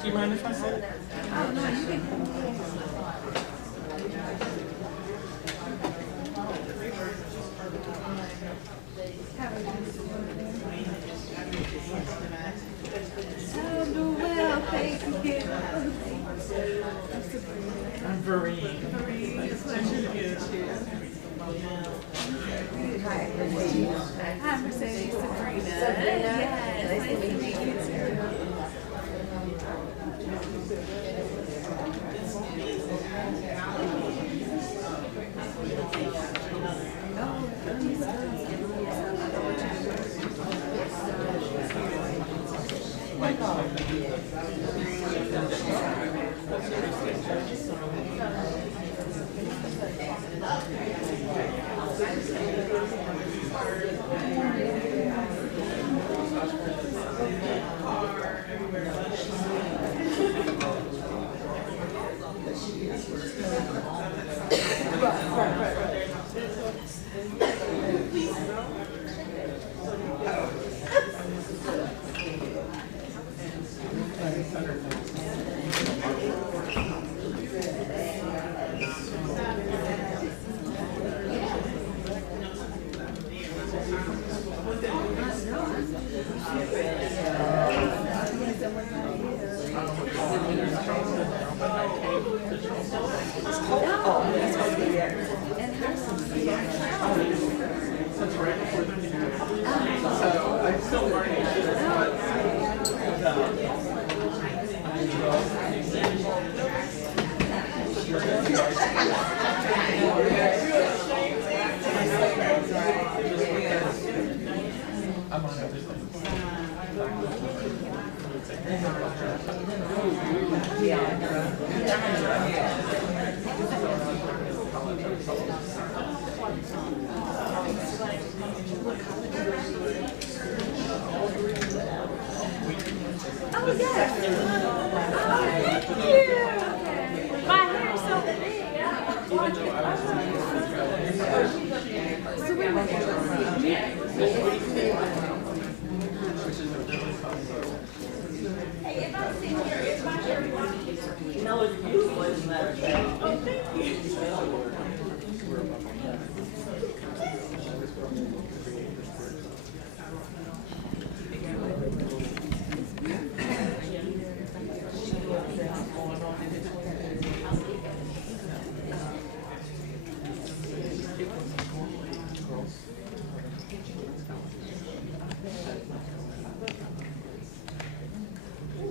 Do you mind if I say it? Oh, no, you can. Oh, do well, thank you. I'm Vereen. It's a pleasure to meet you. Hi, Mercedes. Sabrina. Yes, nice to meet you too. Oh, yes. Oh, thank you. My hair's so big. So wait a hey, if I sit here, is my hair wonky? No, it's beautiful. As a matter of fact. Oh, thank you.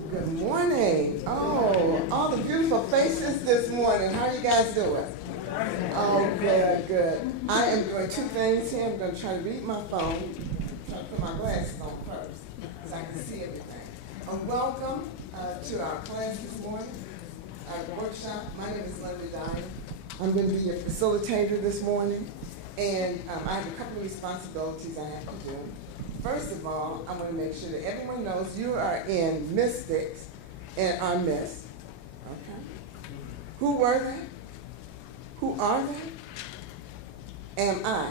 Good morning. Oh, all the beautiful faces this morning. How are you guys doing? Oh, good, good. I am doing two things here. I'm going to try to read my phone. Try to put my glasses on first, so I can see everything. Welcome to our class this morning, our workshop. My name is Linda Dyer. I'm going to be your facilitator this morning, and I have a couple of responsibilities I have to do. First of all, I want to make sure that everyone knows you are in Mystics in our midst. Okay. Who were they? Who are they? Am I?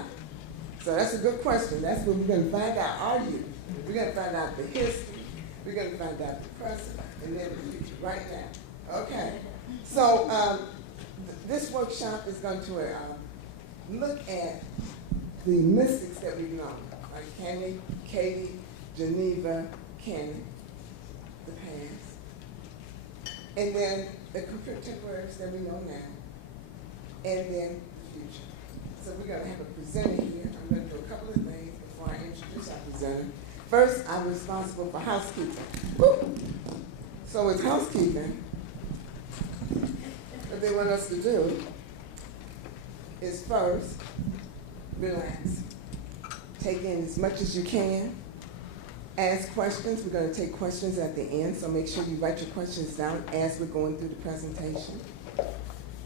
So that's a good question. That's what we're going to find out. Are you? We're going to find out the history. We're going to find out the present and then the future right now. Okay. So this workshop is going to look at the mystics that we've known, like Kenny, Katie, Geneva, Kenny, the past, and then the contemporaries that we know now, and then the future. So we're going to have a presenter here. I'm going to do a couple of things before I introduce our presenter. First, I'm responsible for housekeeping. Woo! So with housekeeping, what they want us to do is first, relax. Take in as much as you can. Ask questions. We're going to take questions at the end, so make sure you write your questions down as we're going through the presentation.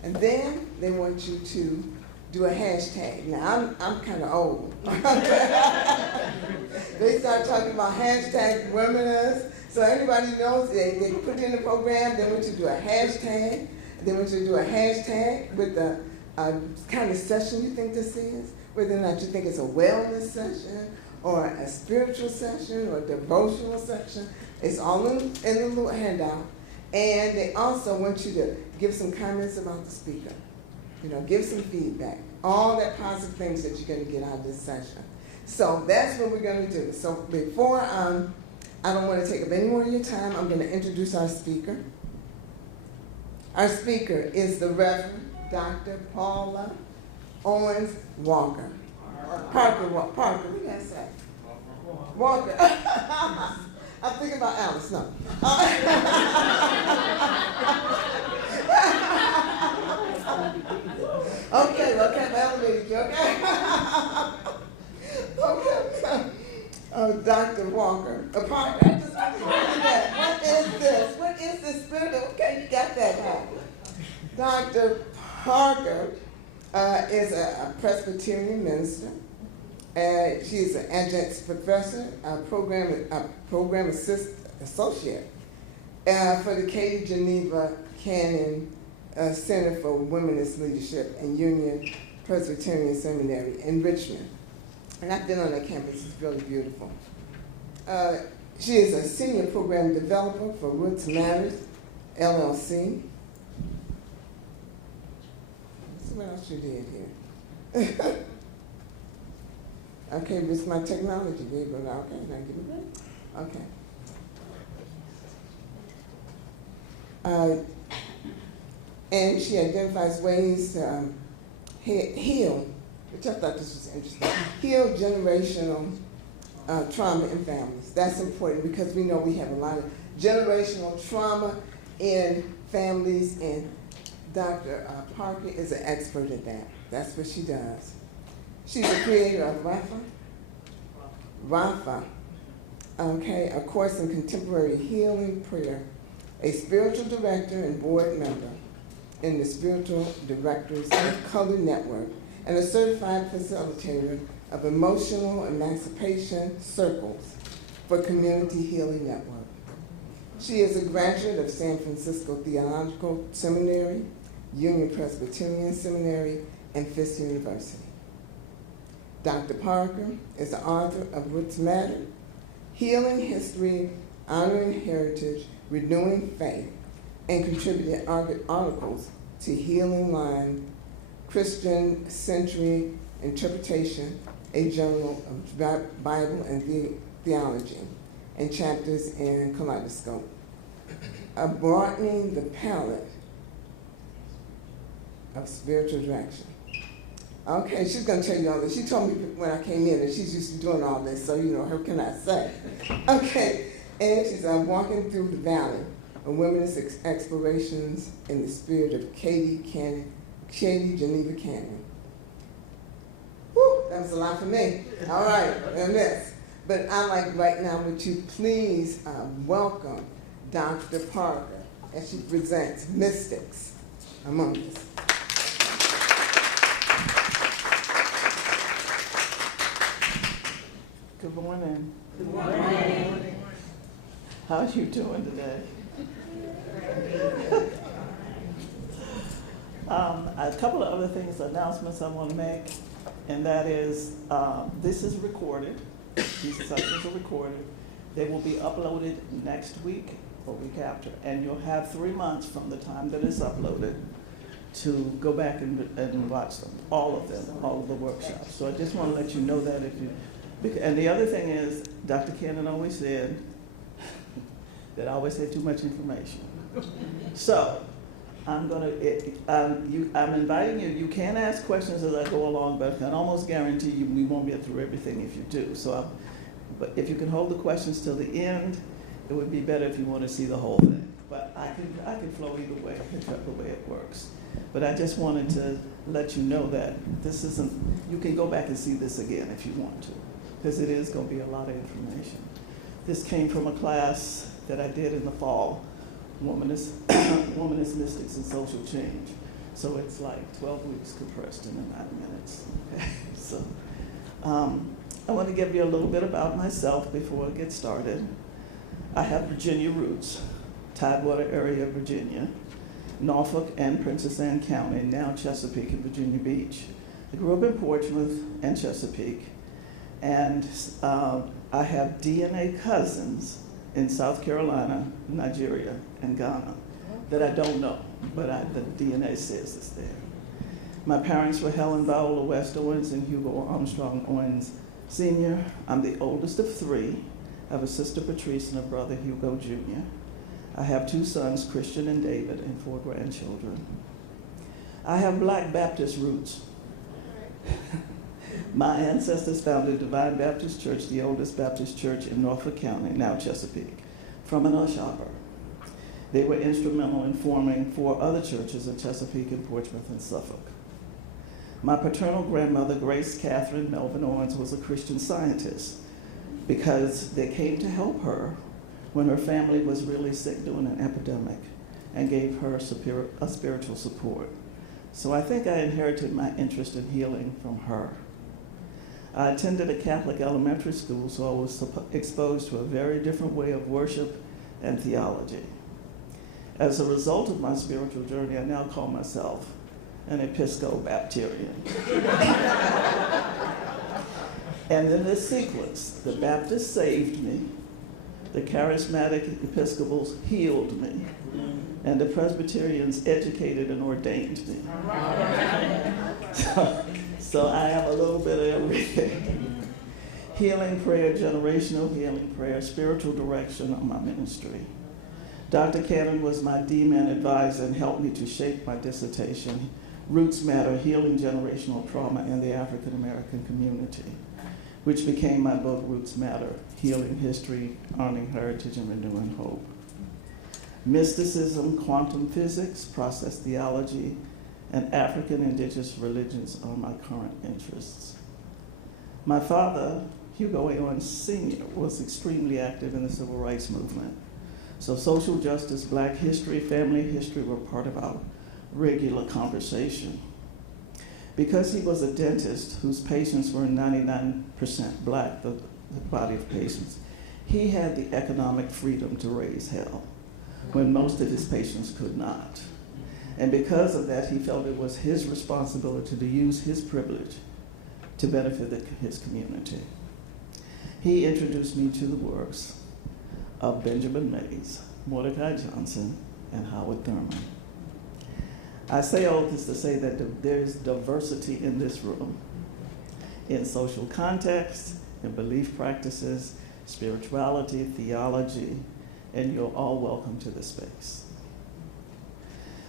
And then they want you to do a hashtag. Now, I'm kind of old. They start talking about hashtag Womanist. So everybody knows they put it in the program. They want you to do a hashtag. They want you to do a hashtag with the kind of session you think this is, whether or not you think it's a wellness session or a spiritual session or a devotional section. It's all in a little handout. And they also want you to give some comments about the speaker. Give some feedback. All that positive things that you're going to get out of this session. So that's what we're going to do. So before, I don't want to take up any more of your time, I'm going to introduce our speaker. Our speaker is the Reverend Dr. Paula Owens Walker. Parker, what did I say? Walker. I'm thinking about Alice, no. Okay, I elevated you, okay? Okay. Dr. Walker. Parker, I just want to say that. What is this? What is this spirit? Okay, you got that, huh? Dr. Parker is a Presbyterian minister. She's an adjunct professor, a program associate for the Katie Geneva Cannon Center for Womanist Leadership and Union Presbyterian Seminary in Richmond. And I've been on that campus. It's really beautiful. She is a senior program developer for Roots Matters, LLC. Let's see what else you did here. Okay, this is my technology. There you go. Okay, now give it back. Okay. And she identifies ways to heal, which I thought this was interesting, heal generational trauma in families. That's important because we know we have a lot of generational trauma in families, and Dr. Parker is an expert at that. That's what she does. She's the creator of Rafa, okay, a course in contemporary healing prayer, a spiritual director and board member in the Spiritual Directors of Color Network, and a certified facilitator of emotional emancipation circles for Community Healing Network. She is a graduate of San Francisco Theological Seminary, Union Presbyterian Seminary, and Fisk University. Dr. Parker is the author of Roots Matter, Healing History, Honoring Heritage, Renewing Faith, and contributed articles to Healing Line, Christian Century Interpretation, a journal of Bible and theology, and chapters in Kaleidoscope. Broadening the palette of spiritual direction. Okay, she's going to tell you all this. She told me when I came in that she's used to doing all this, so her can I say. Okay, and she's walking through the valley of women's explorations in the spirit of Katie Shady Geneva Canyon. Whew, that was a lot for me. All right, and this. But I'd like right now, would you please welcome Dr. Parker as she presents Mystics among us. Good morning. Good morning. How are you doing today? A couple of other things, announcements I want to make, and that is, this is recorded. These sessions are recorded. They will be uploaded next week or week after, and you'll have 3 months from the time that it's uploaded to go back and watch them, all of the workshops. So I just want to let you know that and the other thing is, Dr. Cannon always said that I always had too much information. So I'm inviting you. You can ask questions as I go along, but I can almost guarantee you we won't get through everything if you do. But if you can hold the questions till the end, it would be better if you want to see the whole thing. But I can flow either way, whichever way it works. But I just wanted to let you know that this isn't, you can go back and see this again if you want to, because it is going to be a lot of information. This came from a class that I did in the fall, Womanist Mystics and Social Change. So it's like 12 weeks compressed into 9 minutes. Okay? So I want to give you a little bit about myself before I get started. I have Virginia roots, Tidewater area of Virginia, Norfolk and Princess Anne County, now Chesapeake and Virginia Beach. I grew up in Portsmouth and Chesapeake, and I have DNA cousins in South Carolina, Nigeria, and Ghana that I don't know, but the DNA says it's there. My parents were Helen Viola West Owens and Hugo Armstrong Owens Sr. I'm the oldest of 3. I have a sister, Patrice, and a brother, Hugo Jr. I have 2 sons, Christian and David, and 4 grandchildren. I have Black Baptist roots. My ancestors founded Divine Baptist Church, the oldest Baptist church in Norfolk County, now Chesapeake, from an Ushover. They were instrumental in forming 4 other churches in Chesapeake and Portsmouth and Suffolk. My paternal grandmother, Grace Catherine Melvin Owens, was a Christian Scientist because they came to help her when her family was really sick during an epidemic and gave her a spiritual support. So I think I inherited my interest in healing from her. I attended a Catholic elementary school, so I was exposed to a very different way of worship and theology. As a result of my spiritual journey, I now call myself an Episcopalian. And in this sequence, the Baptists saved me, the Charismatic Episcopals healed me, and the Presbyterians educated and ordained me. So I have a little bit of everything. Healing prayer, generational healing prayer, spiritual direction on my ministry. Dr. Cannon was my D-Man advisor and helped me to shape my dissertation, Roots Matter, Healing Generational Trauma in the African American Community, which became my book, Roots Matter, Healing History, Honoring Heritage, and Renewing Hope. Mysticism, quantum physics, process theology, and African indigenous religions are my current interests. My father, Hugo Owens Sr., was extremely active in the civil rights movement. So social justice, Black history, family history were part of our regular conversation. Because he was a dentist whose patients were 99% Black, the body of patients, he had the economic freedom to raise hell when most of his patients could not. And because of that, he felt it was his responsibility to use his privilege to benefit his community. He introduced me to the works of Benjamin Mays, Mordecai Johnson, and Howard Thurman. I say all this to say that there's diversity in this room, in social context, in belief practices, spirituality, theology, and you're all welcome to the space.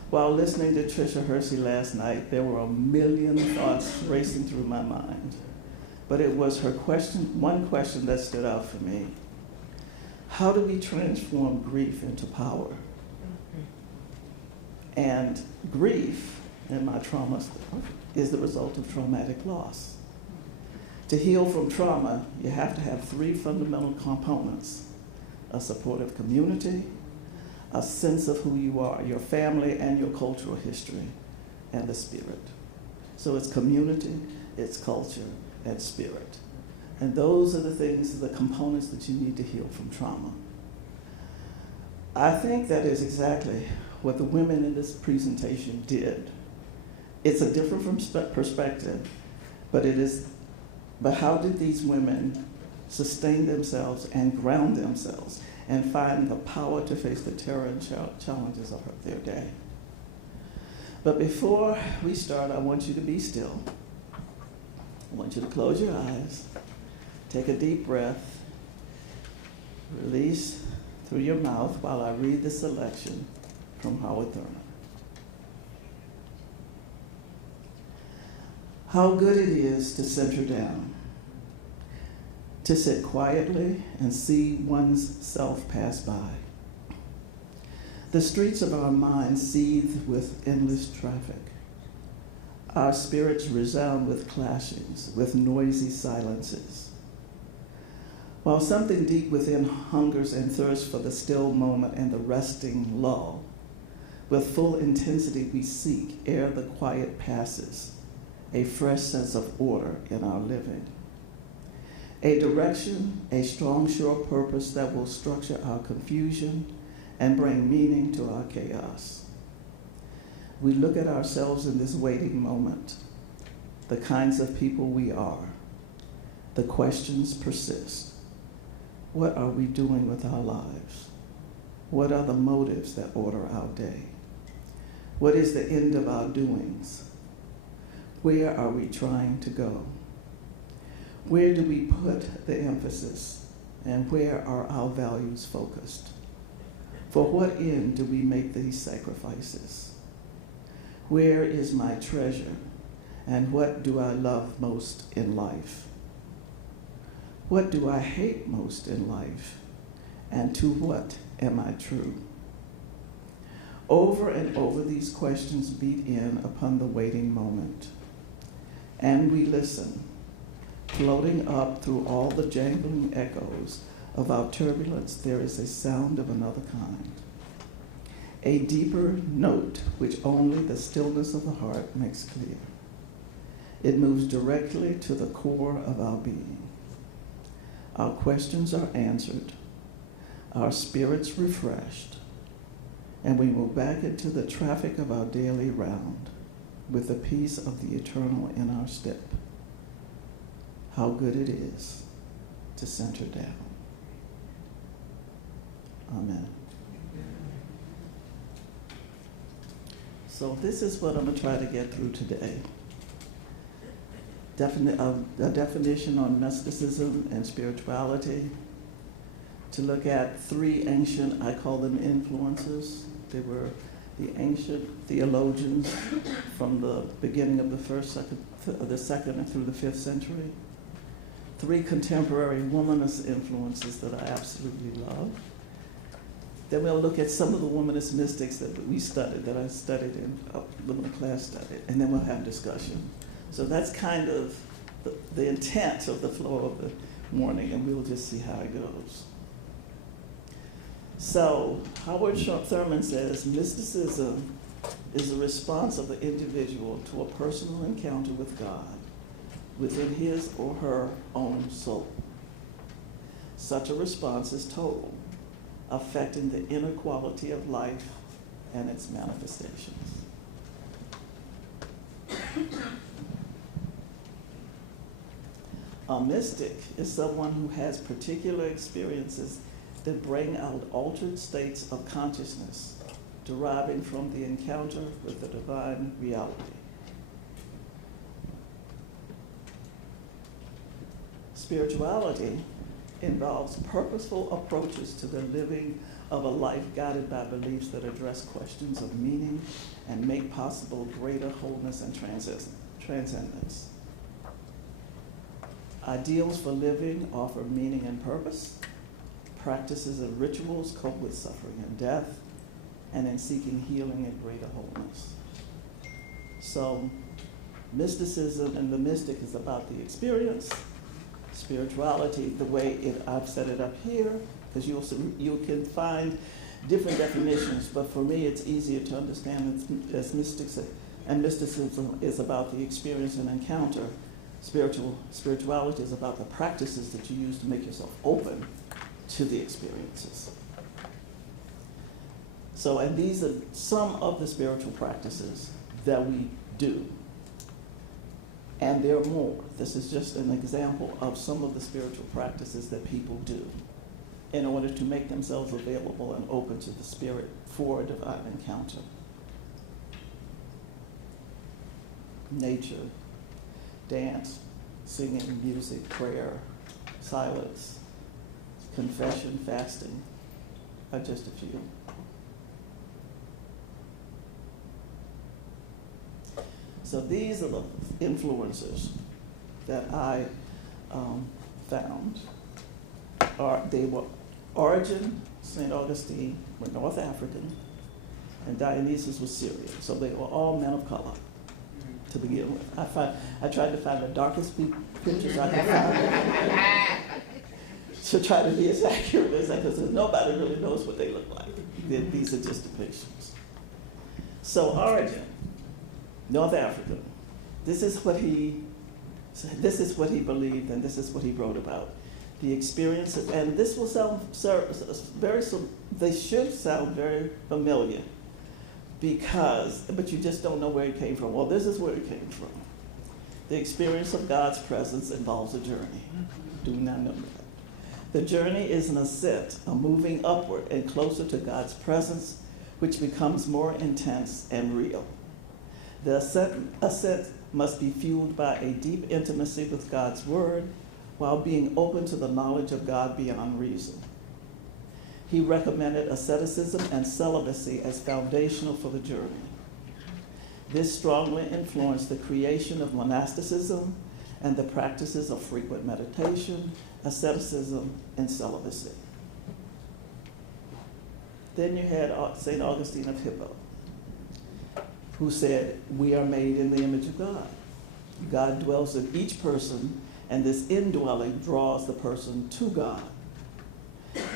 While listening to Tricia Hersey last night, there were a million thoughts racing through my mind, but it was her one question that stood out for me. How do we transform grief into power? And grief and my trauma is the result of traumatic loss. To heal from trauma, you have to have three fundamental components: a supportive community, a sense of who you are, your family and your cultural history, and the spirit. So it's community, it's culture, and spirit. And those are the things, the components that you need to heal from trauma. I think that is exactly what the women in this presentation did. It's a different perspective, but how did these women sustain themselves and ground themselves and find the power to face the terror and challenges of their day? But before we start, I want you to be still. I want you to close your eyes, take a deep breath, release through your mouth while I read the selection from Howard Thurman. How good it is to center down, to sit quietly and see one's self pass by. The streets of our minds seethe with endless traffic. Our spirits resound with clashings, with noisy silences. While something deep within hungers and thirsts for the still moment and the resting lull, with full intensity we seek, ere the quiet passes, a fresh sense of order in our living. A direction, a strong, sure purpose that will structure our confusion and bring meaning to our chaos. We look at ourselves in this waiting moment, the kinds of people we are. The questions persist. What are we doing with our lives? What are the motives that order our day? What is the end of our doings? Where are we trying to go? Where do we put the emphasis, and where are our values focused? For what end do we make these sacrifices? Where is my treasure, and what do I love most in life? What do I hate most in life, and to what am I true? Over and over, these questions beat in upon the waiting moment, and we listen, floating up through all the jangling echoes of our turbulence. There is a sound of another kind, a deeper note which only the stillness of the heart makes clear. It moves directly to the core of our being. Our questions are answered, our spirits refreshed, and we move back into the traffic of our daily round with the peace of the eternal in our step. How good it is to center down. Amen. So this is what I'm going to try to get through today. A definition on mysticism and spirituality, to look at three ancient, I call them influences. They were the ancient theologians from the beginning of the second and through the 5th century. Three contemporary womanist influences that I absolutely love. Then we'll look at some of the womanist mystics that we studied, that I studied in the class studied, and then we'll have discussion. So that's kind of the intent of the flow of the morning, and we'll just see how it goes. So Howard Thurman says, mysticism is a response of the individual to a personal encounter with God within his or her own soul. Such a response is total, affecting the inner quality of life and its manifestations. A mystic is someone who has particular experiences that bring out altered states of consciousness deriving from the encounter with the divine reality. Spirituality involves purposeful approaches to the living of a life guided by beliefs that address questions of meaning and make possible greater wholeness and transcendence. Ideals for living offer meaning and purpose. Practices and rituals cope with suffering and death, and in seeking healing and greater wholeness. So mysticism and the mystic is about the experience. Spirituality, the way I've set it up here, because you can find different definitions, but for me it's easier to understand as mystics and mysticism is about the experience and encounter. Spirituality is about the practices that you use to make yourself open to the experiences. So, and these are some of the spiritual practices that we do. And there are more. This is just an example of some of the spiritual practices that people do in order to make themselves available and open to the Spirit for a divine encounter. Nature, dance, singing, music, prayer, silence, confession, fasting are just a few. So these are the influencers that I found. They were Origen, St. Augustine were North African, and Dionysus was Syrian. So they were all men of color to begin with. I tried to find the darkest pictures I could find to try to be as accurate as I could, because nobody really knows what they look like. These are just depictions. So Origen, North Africa. This is what he believed, and this is what he wrote about. The experiences, and this will sound they should sound very familiar, but you just don't know where it came from. Well, this is where it came from. The experience of God's presence involves a journey. Do we not know that? The journey is an ascent, a moving upward and closer to God's presence, which becomes more intense and real. The ascent must be fueled by a deep intimacy with God's word while being open to the knowledge of God beyond reason. He recommended asceticism and celibacy as foundational for the journey. This strongly influenced the creation of monasticism and the practices of frequent meditation, asceticism, and celibacy. Then you had St. Augustine of Hippo, who said, we are made in the image of God. God dwells in each person, and this indwelling draws the person to God.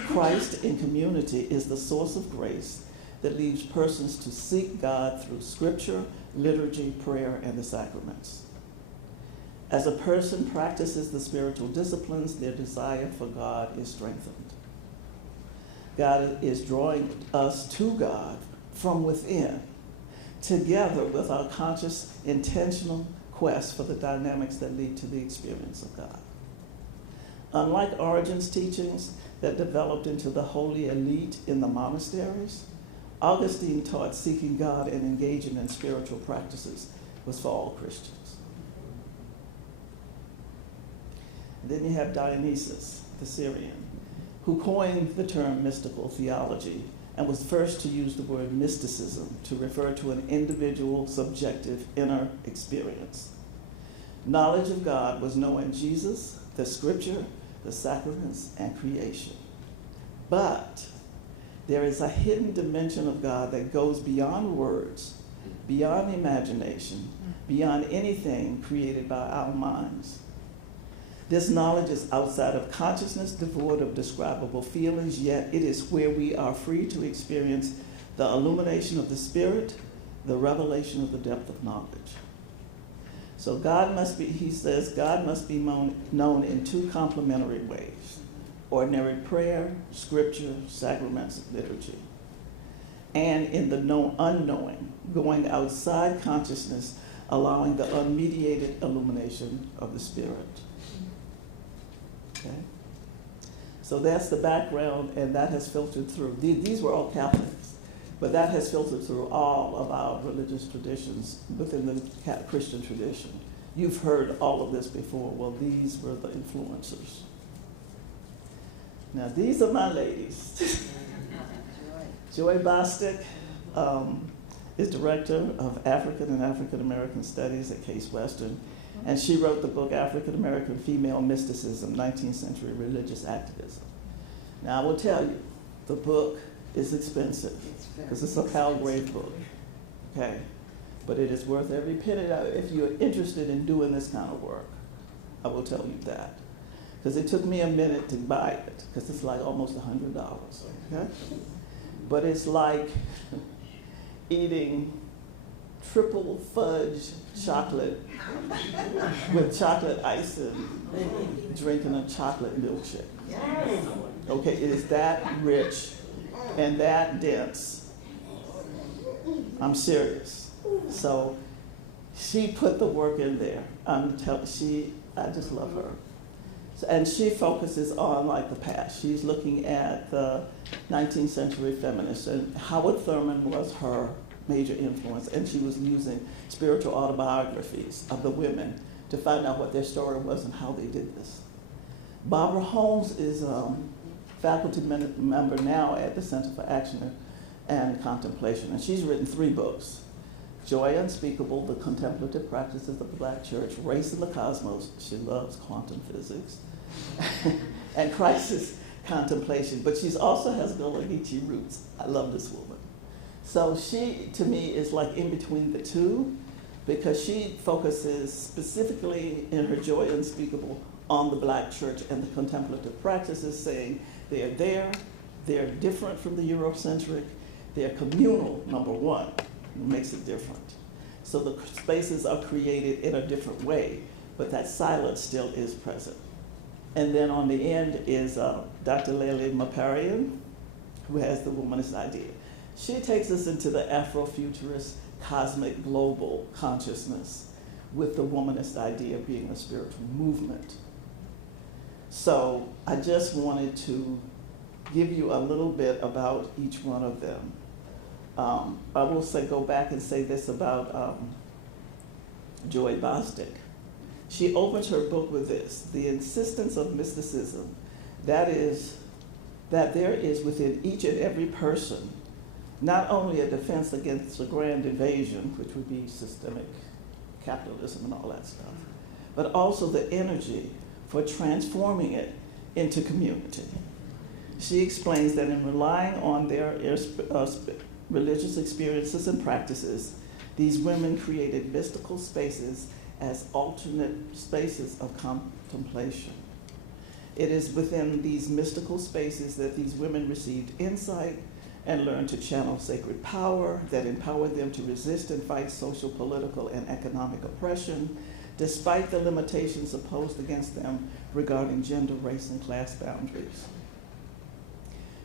Christ in community is the source of grace that leads persons to seek God through scripture, liturgy, prayer, and the sacraments. As a person practices the spiritual disciplines, their desire for God is strengthened. God is drawing us to God from within, together with our conscious, intentional quest for the dynamics that lead to the experience of God. Unlike Origen's teachings that developed into the holy elite in the monasteries, Augustine taught seeking God and engaging in spiritual practices was for all Christians. And then you have Dionysus, the Syrian, who coined the term mystical theology and was first to use the word mysticism to refer to an individual, subjective, inner experience. Knowledge of God was knowing Jesus, the scripture, the sacraments, and creation. But there is a hidden dimension of God that goes beyond words, beyond imagination, beyond anything created by our minds. This knowledge is outside of consciousness, devoid of describable feelings, yet it is where we are free to experience the illumination of the Spirit, the revelation of the depth of knowledge. So he says, God must be known in two complementary ways: ordinary prayer, scripture, sacraments, liturgy. And in the unknowing, going outside consciousness, allowing the unmediated illumination of the Spirit. Okay? So that's the background, and that has filtered through. These were all Catholics, but that has filtered through all of our religious traditions within the Christian tradition. You've heard all of this before. Well, these were the influencers. Now, these are my ladies. Joy Bostic is Director of African and African American Studies at Case Western, and she wrote the book African American Female Mysticism, 19th Century Religious Activism. Now, I will tell you, the book is expensive because it's a Palgrave book, okay? but it is worth every penny if you're interested in doing this kind of work. I will tell you that. Because it took me a minute to buy it, because it's like almost $100, okay? But it's like eating triple fudge chocolate with chocolate icing, drinking a chocolate milkshake. Okay, it is that rich and that dense. I'm serious. So she put the work in there. I just love her. And she focuses on like the past. She's looking at the 19th century feminists, and Howard Thurman was her major influence, and she was using spiritual autobiographies of the women to find out what their story was and how they did this. Barbara Holmes is a faculty member now at the Center for Action and Contemplation, and she's written 3 books: Joy Unspeakable, The Contemplative Practices of the Black Church, Race in the Cosmos, she loves quantum physics, and Crisis Contemplation, but she also has Gullah Geechee roots. I love this woman. So she, to me, is like in between the two, because she focuses specifically in her Joy Unspeakable on the Black church and the contemplative practices, saying they're there, they're different from the Eurocentric, they're communal, number one, makes it different. So the spaces are created in a different way, but that silence still is present. And then on the end is Dr. Layli Maparian, who has the Womanist Idea. She takes us into the Afrofuturist, cosmic, global consciousness, with the Womanist Idea being a spiritual movement. So I just wanted to give you a little bit about each one of them. I will go back and say this about Joy Bostic. She opens her book with this: the insistence of mysticism, that there is within each and every person not only a defense against a grand invasion, which would be systemic capitalism and all that stuff, but also the energy for transforming it into community. She explains that in relying on their religious experiences and practices, these women created mystical spaces as alternate spaces of contemplation. It is within these mystical spaces that these women received insight and learned to channel sacred power that empowered them to resist and fight social, political, and economic oppression, despite the limitations imposed against them regarding gender, race, and class boundaries.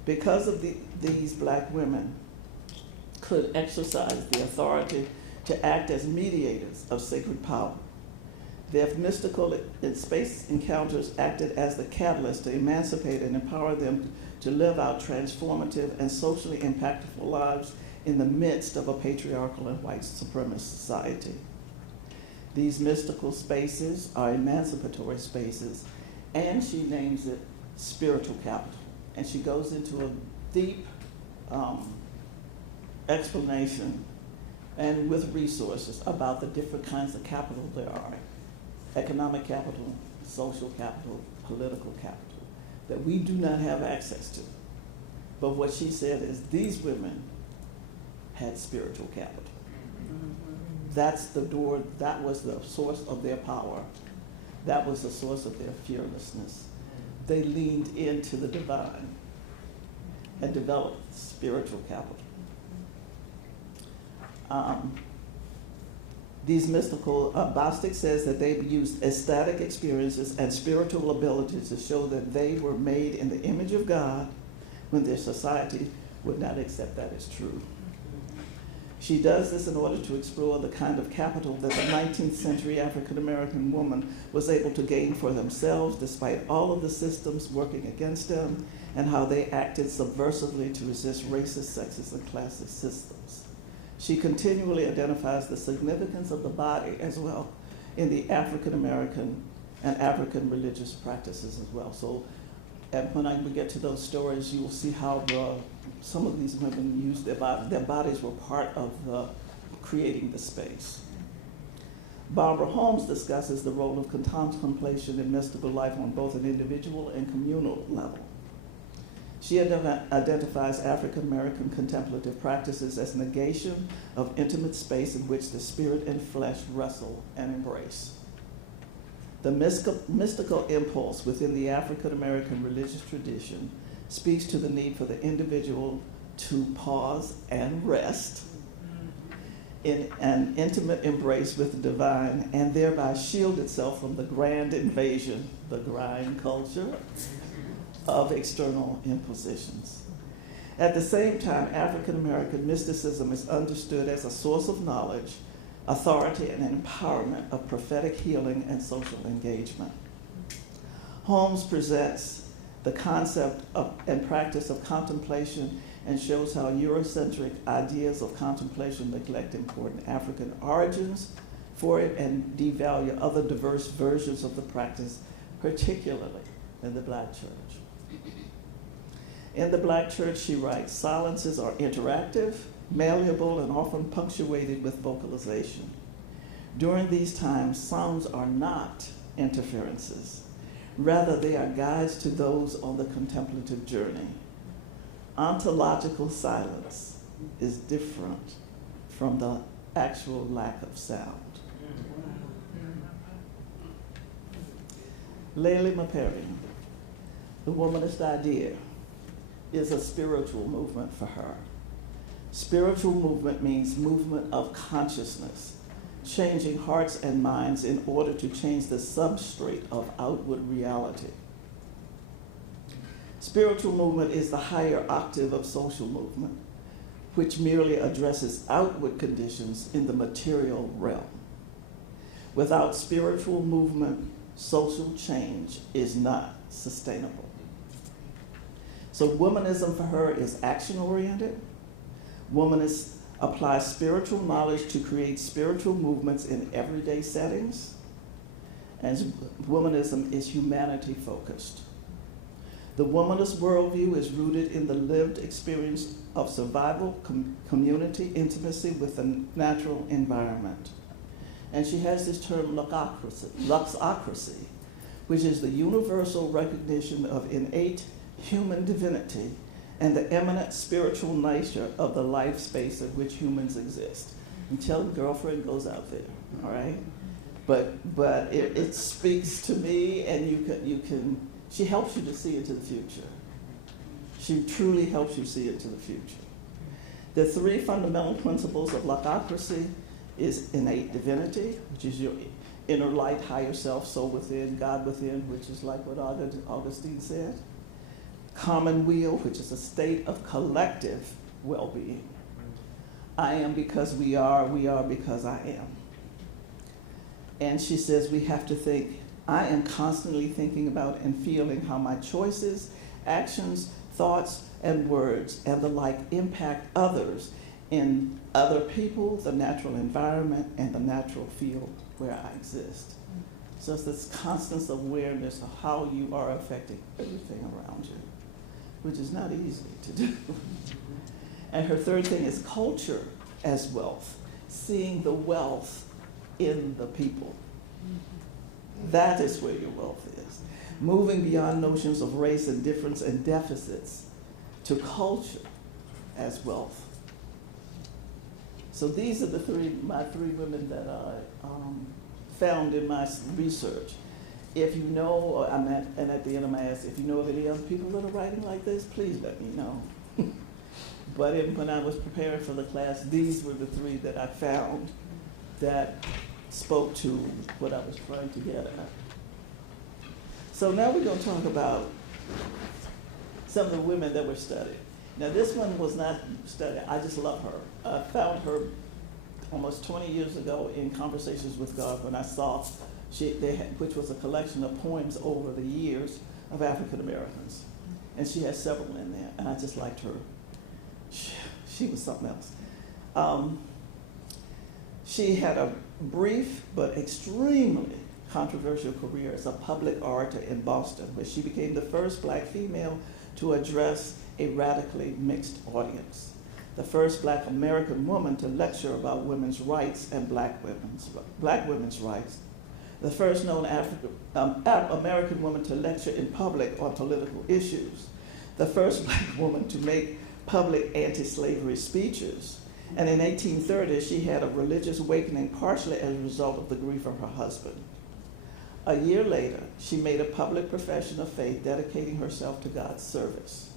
Because of these Black women could exercise the authority to act as mediators of sacred power. Their mystical and space encounters acted as the catalyst to emancipate and empower them to live out transformative and socially impactful lives in the midst of a patriarchal and white supremacist society. These mystical spaces are emancipatory spaces, and she names it spiritual capital. And she goes into a deep explanation and with resources about the different kinds of capital there are: economic capital, social capital, political capital, that we do not have access to. But what she said is these women had spiritual capital. That's the door, that was the source of their power. That was the source of their fearlessness. They leaned into the divine and developed spiritual capital. These mystical, Bostic says that they've used ecstatic experiences and spiritual abilities to show that they were made in the image of God when their society would not accept that as true. She does this in order to explore the kind of capital that the 19th century African American woman was able to gain for themselves despite all of the systems working against them, and how they acted subversively to resist racist, sexist, and classist systems. She continually identifies the significance of the body as well in the African American and African religious practices as well. So when we get to those stories, you will see how some of these women used their bodies. Their bodies were part of creating the space. Barbara Holmes discusses the role of contemplation in mystical life on both an individual and communal level. She identifies African American contemplative practices as negation of intimate space in which the spirit and flesh wrestle and embrace. The mystical impulse within the African American religious tradition speaks to the need for the individual to pause and rest in an intimate embrace with the divine and thereby shield itself from the grand invasion, the grind culture, of external impositions. At the same time, African American mysticism is understood as a source of knowledge, authority, and empowerment of prophetic healing and social engagement. Holmes presents the concept of, and practice of contemplation and shows how Eurocentric ideas of contemplation neglect important African origins for it and devalue other diverse versions of the practice, particularly in the Black church. In the Black church, she writes, silences are interactive, malleable, and often punctuated with vocalization. During these times, sounds are not interferences. Rather, they are guides to those on the contemplative journey. Ontological silence is different from the actual lack of sound. Layli Maperi, the womanist idea, is a spiritual movement for her. Spiritual movement means movement of consciousness, changing hearts and minds in order to change the substrate of outward reality. Spiritual movement is the higher octave of social movement, which merely addresses outward conditions in the material realm. Without spiritual movement, social change is not sustainable. So womanism for her is action-oriented. Womanists apply spiritual knowledge to create spiritual movements in everyday settings. And womanism is humanity-focused. The womanist worldview is rooted in the lived experience of survival, community, intimacy with the natural environment. And she has this term luxocracy, which is the universal recognition of innate human divinity and the eminent spiritual nature of the life space in which humans exist. Until the girlfriend goes out there, all right? But it speaks to me, and you can, she helps you to see into the future. She truly helps you see into the future. The three fundamental principles of luxocracy is innate divinity, which is your inner light, higher self, soul within, God within, which is like what Augustine said. Common will, which is a state of collective well-being. I am because we are because I am. And she says we have to think, I am constantly thinking about and feeling how my choices, actions, thoughts, and words, and the like impact others in other people, the natural environment, and the natural field where I exist. So it's this constant awareness of how you are affecting everything around you, which is not easy to do. And her third thing is culture as wealth, seeing the wealth in the people. That is where your wealth is. Moving beyond notions of race and difference and deficits to culture as wealth. So these are my three women that I found in my research. If you know, and at the end of my ask, if you know of any other people that are writing like this, please let me know. But when I was preparing for the class, these were the three that I found that spoke to what I was trying to get at. So now we're going to talk about some of the women that were studied. Now this one was not studied, I just love her. I found her almost 20 years ago in Conversations with God when I saw which was a collection of poems over the years of African Americans. And she has several in there, and I just liked her. She was something else. She had a brief but extremely controversial career as a public orator in Boston, where she became the first Black female to address a radically mixed audience, the first Black American woman to lecture about women's rights and Black women's rights, the first known American woman to lecture in public on political issues, the first black woman to make public anti-slavery speeches. And in 1830, she had a religious awakening partially as a result of the grief of her husband. A year later, she made a public profession of faith, dedicating herself to God's service.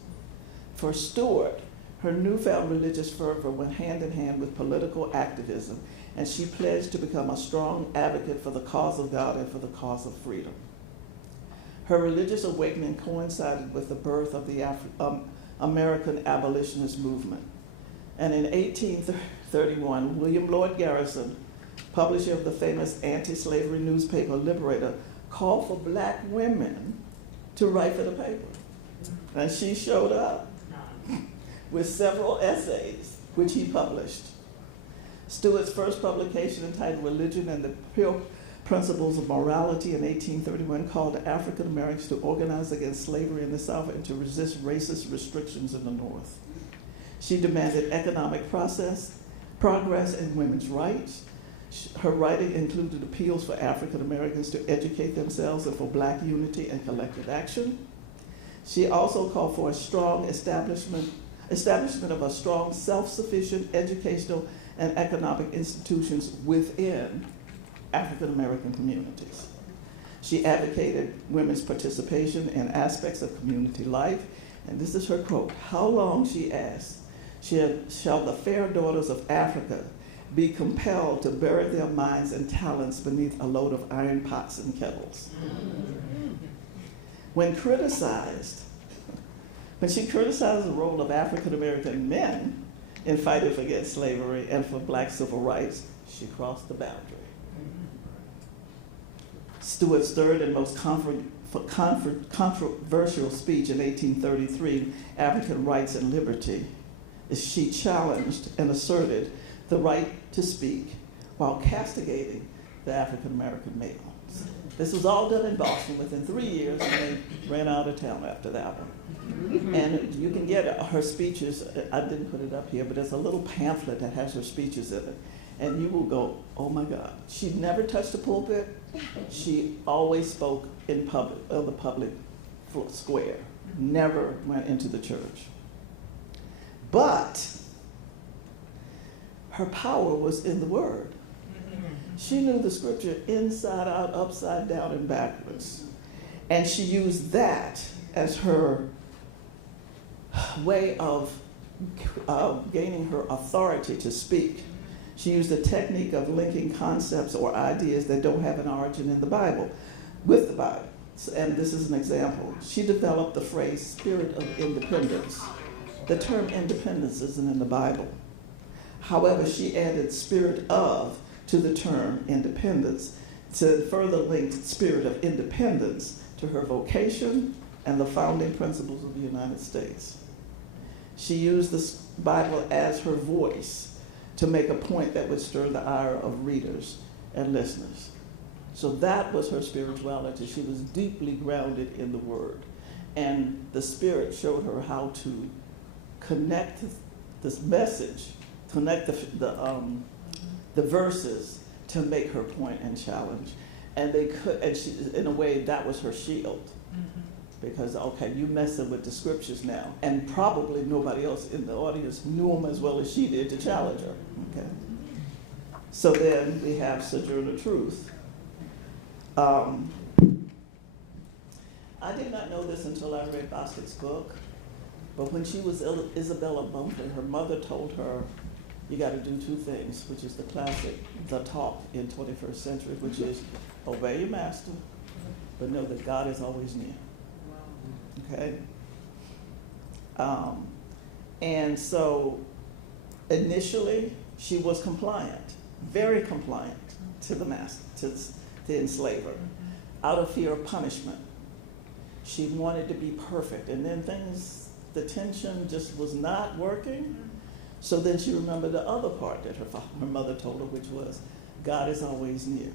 For Stewart, her newfound religious fervor went hand in hand with political activism, and she pledged to become a strong advocate for the cause of God and for the cause of freedom. Her religious awakening coincided with the birth of the American abolitionist movement. And in 1831, William Lloyd Garrison, publisher of the famous anti-slavery newspaper Liberator, called for black women to write for the paper. And she showed up with several essays, which he published. Stewart's first publication, entitled Religion and the Pure Principles of Morality in 1831, called African Americans to organize against slavery in the South and to resist racist restrictions in the North. She demanded economic progress and women's rights. Her writing included appeals for African Americans to educate themselves and for black unity and collective action. She also called for a strong establishment of a strong, self-sufficient educational and economic institutions within African American communities. She advocated women's participation in aspects of community life, and this is her quote: "How long," she asked, "shall the fair daughters of Africa be compelled to bury their minds and talents beneath a load of iron pots and kettles?" When she criticized the role of African American men in fighting against slavery and for black civil rights, she crossed the boundary. Stewart's third and most controversial speech in 1833, African Rights and Liberty, is she challenged and asserted the right to speak while castigating the African American males. This was all done in Boston within 3 years, and they ran out of town after that one. And you can get her speeches. I didn't put it up here, but there's a little pamphlet that has her speeches in it. And you will go, oh my God. She never touched a pulpit. She always spoke in public, on the public square, never went into the church. But her power was in the Word. She knew the scripture inside out, upside down, and backwards. And she used that as her way of gaining her authority to speak. She used a technique of linking concepts or ideas that don't have an origin in the Bible with the Bible. And this is an example. She developed the phrase spirit of independence. The term independence isn't in the Bible. However, she added spirit of to the term independence to further link spirit of independence to her vocation and the founding principles of the United States. She used the Bible as her voice to make a point that would stir the ire of readers and listeners. So that was her spirituality. She was deeply grounded in the Word. And the Spirit showed her how to connect this message, connect the verses to make her point and challenge. And they could, and she, in a way, that was her shield. Because, okay, you messing with the scriptures now. And probably nobody else in the audience knew them as well as she did to challenge her. Okay. So then we have Sojourner Truth. I did not know this until I read Bostic's book, but when she was Isabella Bunkley, her mother told her, you got to do two things, which is the classic, the talk in 21st century, which is obey your master, but know that God is always near. Okay? And so initially, she was compliant, very compliant to the master, to the enslaver, out of fear of punishment. She wanted to be perfect, and then the tension just was not working. So then she remembered the other part that her mother told her, which was, God is always near.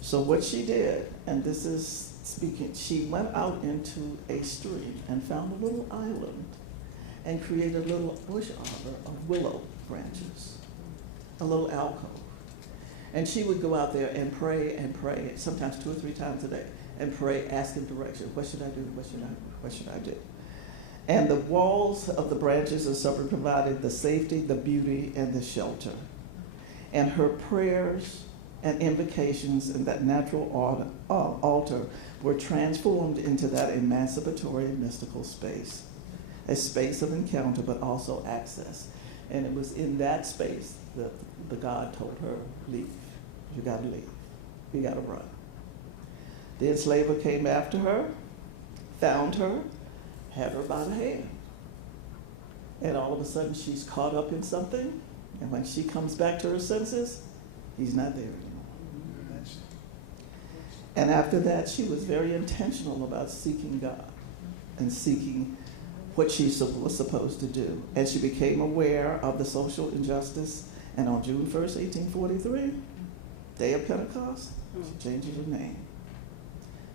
So what she did, and this is speaking, she went out into a stream and found a little island and created a little bush arbor of willow branches, a little alcove. And she would go out there and pray, sometimes 2 or 3 times a day, and pray, asking direction. What should I do? What should I do? What should I do? And the walls of the branches of summer provided the safety, the beauty, and the shelter. And her prayers and invocations in that natural altar were transformed into that emancipatory and mystical space, a space of encounter, but also access. And it was in that space that the God told her, leave. You gotta leave. You gotta run. The enslaver came after her, found her, had her by the hand. And all of a sudden she's caught up in something, and when she comes back to her senses, he's not there anymore. And after that, she was very intentional about seeking God and seeking what she was supposed to do. And she became aware of the social injustice. And on June 1st, 1843, day of Pentecost, she changes her name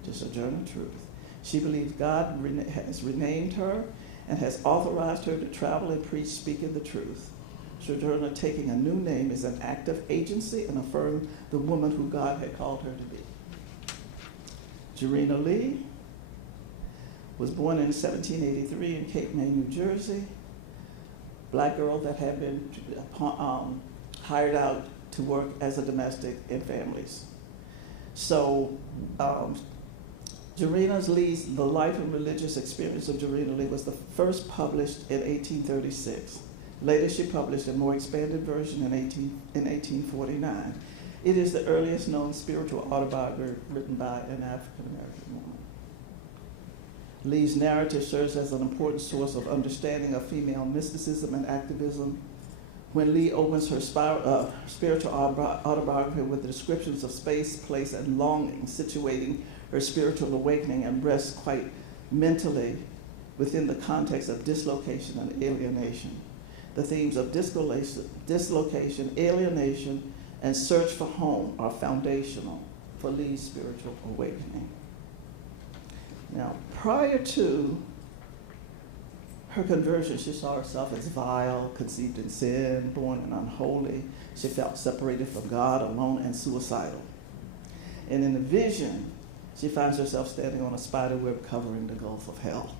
to Sojourner Truth. She believes God has renamed her and has authorized her to travel and preach, speaking the truth. Sojourner taking a new name is an act of agency and affirmed the woman who God had called her to be. Jarena Lee was born in 1783 in Cape May, New Jersey. Black girl that had been hired out to work as a domestic in families. So Jarena Lee's The Life and Religious Experience of Jarena Lee was the first published in 1836. Later she published a more expanded version in 1849. It is the earliest known spiritual autobiography written by an African-American woman. Lee's narrative serves as an important source of understanding of female mysticism and activism. When Lee opens her spiritual autobiography with descriptions of space, place, and longing, situating her spiritual awakening and rests quite mentally within the context of dislocation and alienation. The themes of dislocation, alienation, and search for home are foundational for Lee's spiritual awakening. Now, prior to her conversion, she saw herself as vile, conceived in sin, born and unholy. She felt separated from God, alone, and suicidal. And in the vision, she finds herself standing on a spider web covering the Gulf of Hell.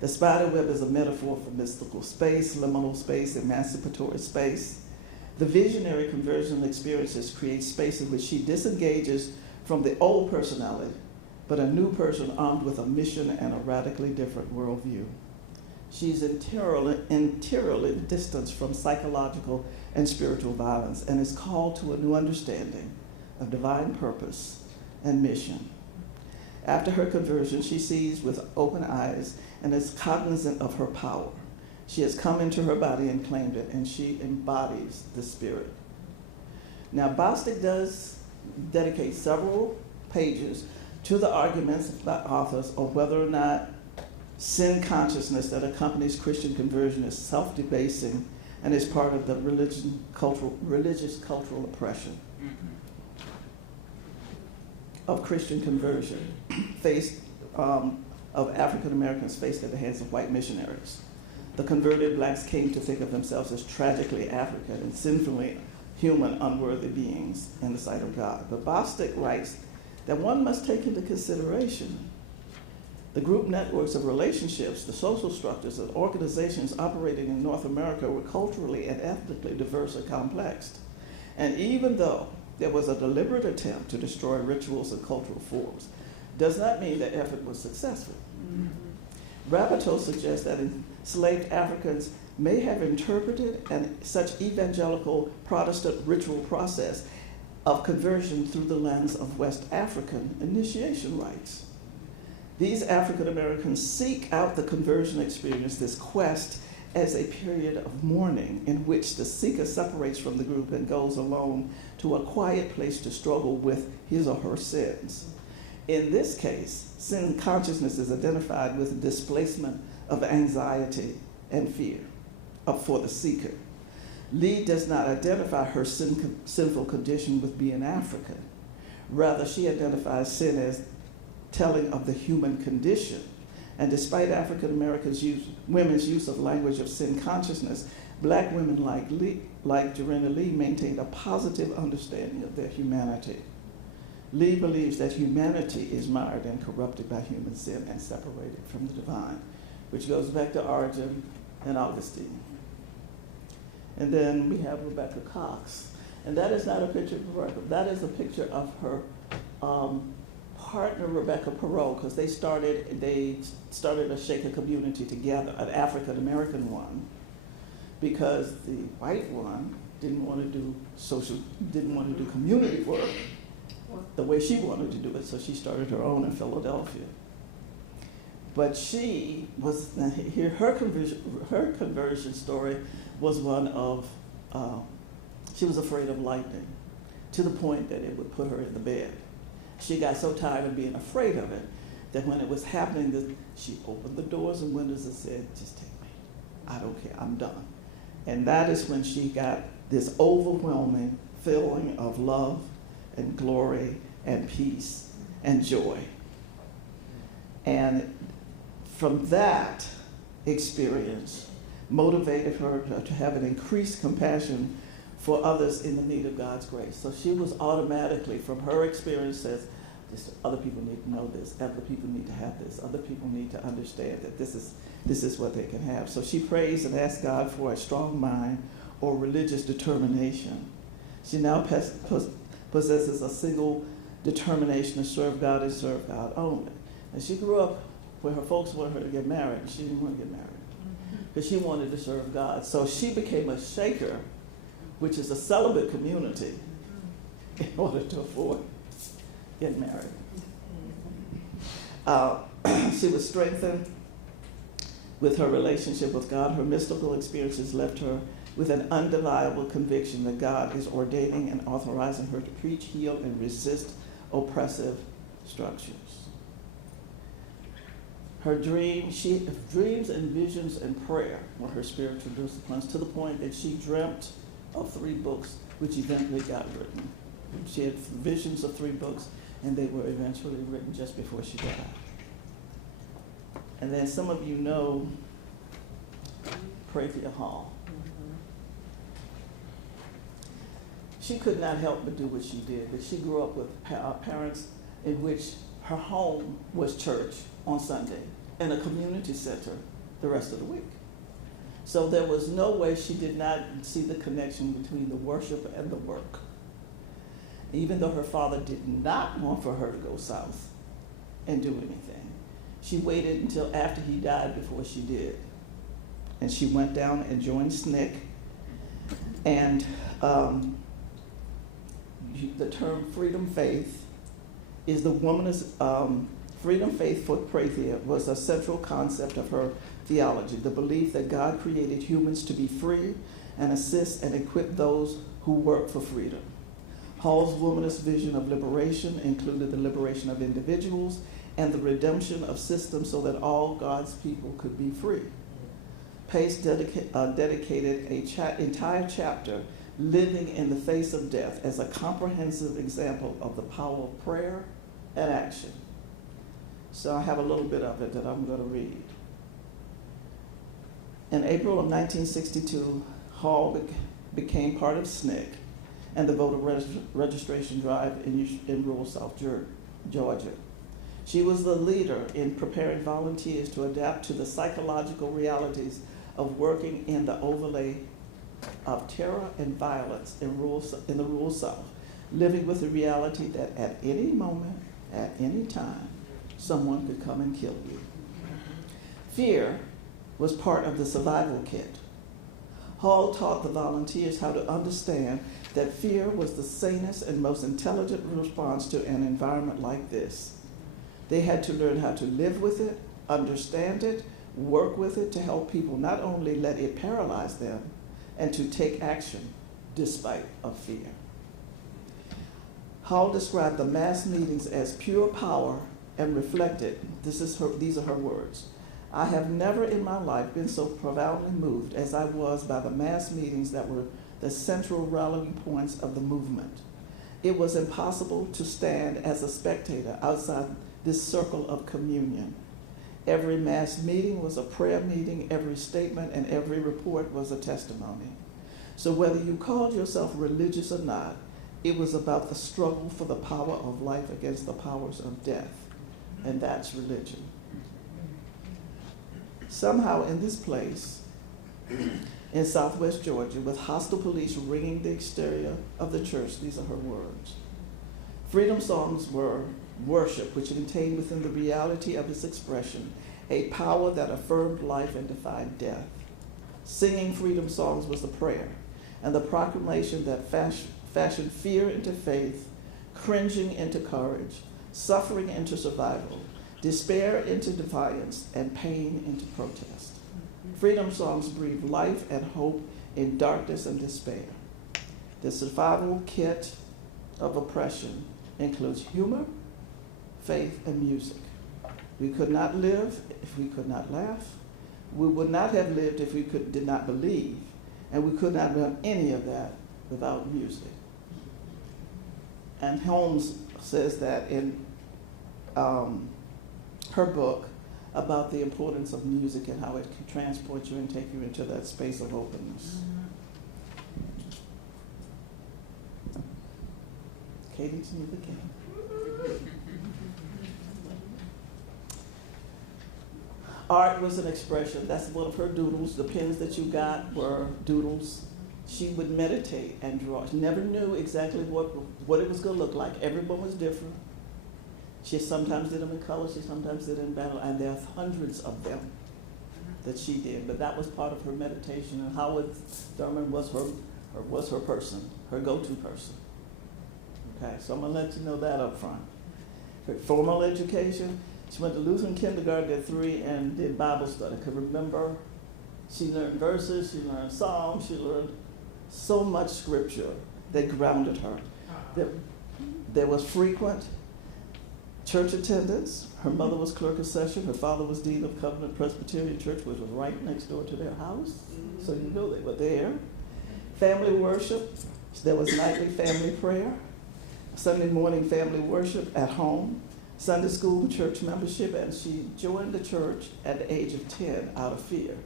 The spider web is a metaphor for mystical space, liminal space, emancipatory space. The visionary conversion experiences create space in which she disengages from the old personality, but a new person armed with a mission and a radically different worldview. She's interiorly distanced from psychological and spiritual violence and is called to a new understanding of divine purpose and mission. After her conversion, she sees with open eyes and is cognizant of her power. She has come into her body and claimed it, and she embodies the spirit. Now, Bostic does dedicate several pages to the arguments by authors of whether or not sin consciousness that accompanies Christian conversion is self-debasing and is part of the religious cultural oppression of Christian conversion of African Americans faced at the hands of white missionaries. The converted blacks came to think of themselves as tragically African and sinfully human, unworthy beings in the sight of God. But Bostic writes that one must take into consideration the group networks of relationships, the social structures and organizations operating in North America were culturally and ethnically diverse and complex. And even though there was a deliberate attempt to destroy rituals and cultural forms, does not mean that effort was successful. Rabateau suggests that enslaved Africans may have interpreted such evangelical Protestant ritual process of conversion through the lens of West African initiation rites. These African Americans seek out the conversion experience, this quest, as a period of mourning in which the seeker separates from the group and goes alone to a quiet place to struggle with his or her sins. In this case, sin consciousness is identified with displacement of anxiety and fear for the seeker. Lee does not identify her sinful condition with being African. Rather, she identifies sin as telling of the human condition. And despite African Americans' women's use of language of sin consciousness, black women like Jarena Lee maintained a positive understanding of their humanity. Lee believes that humanity is marred and corrupted by human sin and separated from the divine. which goes back to Origen and Augustine. And then we have Rebecca Cox. And that is not a picture of Rebecca. That is a picture of her partner, Rebecca Perot, because they started a Shaker community together, an African-American one, because the white one didn't want to do community work the way she wanted to do it, so she started her own in Philadelphia. But she was, here her conversion story was one of, she was afraid of lightning, to the point that it would put her in the bed. She got so tired of being afraid of it that when it was happening, she opened the doors and windows and said, just take me. I don't care, I'm done. And that is when she got this overwhelming feeling of love and glory and peace and joy. And from that experience motivated her to have an increased compassion for others in the need of God's grace. So she was automatically, from her experience, says, other people need to know this, other people need to have this, other people need to understand that this is what they can have. So she prays and asks God for a strong mind or religious determination. She now possesses a single determination to serve God and serve God only. And she grew up where her folks wanted her to get married, and she didn't want to get married because she wanted to serve God. So she became a Shaker, which is a celibate community, in order to afford getting married. She was strengthened with her relationship with God. Her mystical experiences left her with an undeniable conviction that God is ordaining and authorizing her to preach, heal, and resist oppressive structures. Her dreams and visions and prayer were her spiritual disciplines, to the point that she dreamt of 3 books, which eventually got written. She had visions of 3 books, and they were eventually written just before she died. And then some of you know Prathia Hall. She could not help but do what she did, but she grew up with parents in which her home was church on Sunday and a community center the rest of the week. So there was no way she did not see the connection between the worship and the work. Even though her father did not want for her to go south and do anything, she waited until after he died before she did. And she went down and joined SNCC. And the term freedom faith is the womanist, freedom faith for Prathia was a central concept of her theology, the belief that God created humans to be free and assist and equip those who work for freedom. Hall's womanist vision of liberation included the liberation of individuals and the redemption of systems so that all God's people could be free. Pace dedicated an entire chapter, Living in the Face of Death, as a comprehensive example of the power of prayer and action. So I have a little bit of it that I'm going to read. In April of 1962, Hall became part of SNCC and the voter registration drive in rural South Georgia. She was the leader in preparing volunteers to adapt to the psychological realities of working in the overlay of terror and violence in the rural South, living with the reality that at any moment, at any time, someone could come and kill you. Fear was part of the survival kit. Hall taught the volunteers how to understand that fear was the sanest and most intelligent response to an environment like this. They had to learn how to live with it, understand it, work with it to help people not only let it paralyze them and to take action despite of fear. Hall described the mass meetings as pure power and reflected, these are her words, "I have never in my life been so profoundly moved as I was by the mass meetings that were the central rallying points of the movement. It was impossible to stand as a spectator outside this circle of communion. Every mass meeting was a prayer meeting, every statement and every report was a testimony. So whether you called yourself religious or not, it was about the struggle for the power of life against the powers of death, and that's religion." Somehow in this place, in southwest Georgia, with hostile police ringing the exterior of the church, these are her words. Freedom songs were worship, which contained within the reality of its expression a power that affirmed life and defied death. Singing freedom songs was a prayer, and the proclamation that fashioned fear into faith, cringing into courage, suffering into survival, despair into defiance, and pain into protest. Freedom songs breathe life and hope in darkness and despair. The survival kit of oppression includes humor, faith, and music. We could not live if we could not laugh. We would not have lived if we did not believe, and we could not have done any of that without music. And Holmes says that in her book about the importance of music and how it can transport you and take you into that space of openness. Katie Geneva again. Art was an expression. That's one of her doodles. The pens that you got were doodles. She would meditate and draw. She never knew exactly what it was going to look like. Everyone was different. She sometimes did them in color, she sometimes did it in battle, and there are hundreds of them that she did. But that was part of her meditation, and Howard Thurman was her person, her go-to person. Okay, so I'm gonna let you know that up front. Her formal education, she went to Lutheran kindergarten at 3 and did Bible study. Could remember, she learned verses, she learned psalms, she learned so much scripture that grounded her. There was frequent church attendance. Her mother was clerk of session. Her father was dean of Covenant Presbyterian Church, which was right next door to their house. So you know they were there. Family worship. There was nightly family prayer. Sunday morning family worship at home. Sunday school church membership, and she joined the church at the age of 10 out of fear.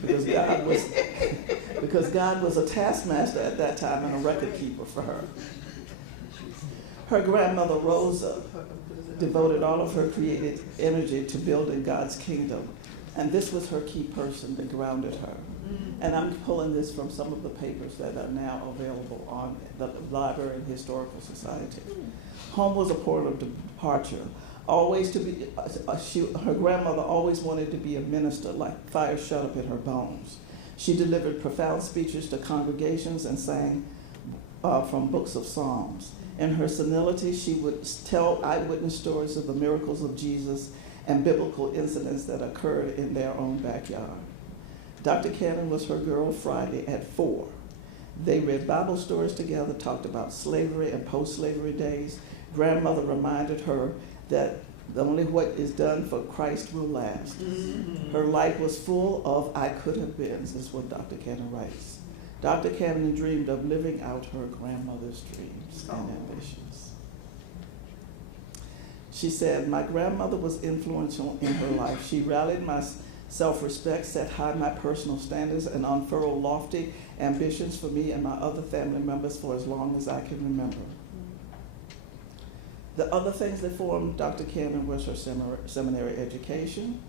Because God was a taskmaster at that time and a record keeper for her. Her grandmother, Rosa, devoted all of her creative energy to building God's kingdom. And this was her key person that grounded her. And I'm pulling this from some of the papers that are now available on the Library and Historical Society. Home was a port of departure. Always to be, her grandmother always wanted to be a minister, like fire shut up in her bones. She delivered profound speeches to congregations and sang from books of Psalms. In her senility, she would tell eyewitness stories of the miracles of Jesus and biblical incidents that occurred in their own backyard. Dr. Cannon was her girl Friday at 4. They read Bible stories together, talked about slavery and post-slavery days. Grandmother reminded her that only what is done for Christ will last. Mm-hmm. Her life was full of I could have been, is what Dr. Cannon writes. Dr. Cannon dreamed of living out her grandmother's dreams and ambitions. She said, my grandmother was influential in her life. She rallied my self-respect, set high my personal standards, and unfurled lofty ambitions for me and my other family members for as long as I can remember. The other things that formed Dr. Cannon was her seminary education,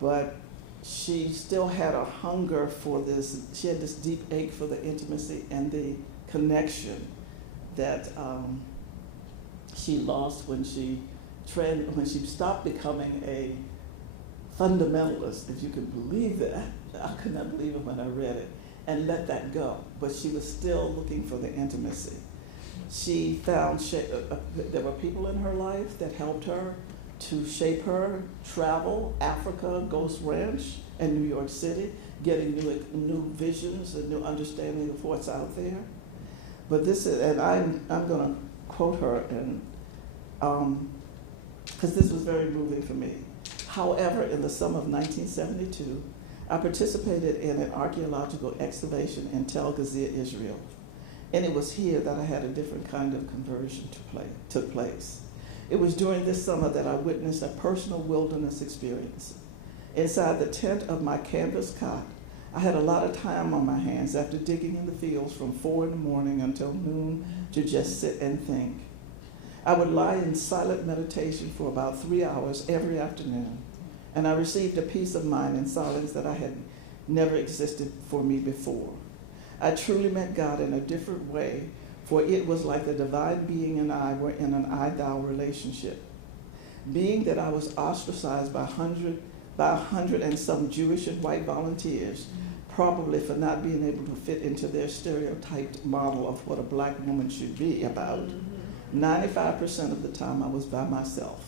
but she still had a hunger for this. She had this deep ache for the intimacy and the connection that she lost when she stopped becoming a fundamentalist, if you can believe that. I could not believe it when I read it, and let that go. But she was still looking for the intimacy. She found there were people in her life that helped her to shape her, travel, Africa, Ghost Ranch, and New York City, getting new visions and new understanding of what's out there. But this is, and I'm going to quote her, and because this was very moving for me. However, in the summer of 1972, I participated in an archaeological excavation in Tel Gazir, Israel. And it was here that I had a different kind of conversion took place. It was during this summer that I witnessed a personal wilderness experience. Inside the tent of my canvas cot, I had a lot of time on my hands after digging in the fields from 4 in the morning until noon to just sit and think. I would lie in silent meditation for about 3 hours every afternoon, and I received a peace of mind and silence that I had never existed for me before. I truly met God in a different way, for it was like the divine being and I were in an I-thou relationship. Being that I was ostracized by a hundred and some Jewish and white volunteers, probably for not being able to fit into their stereotyped model of what a black woman should be about, 95% of the time I was by myself.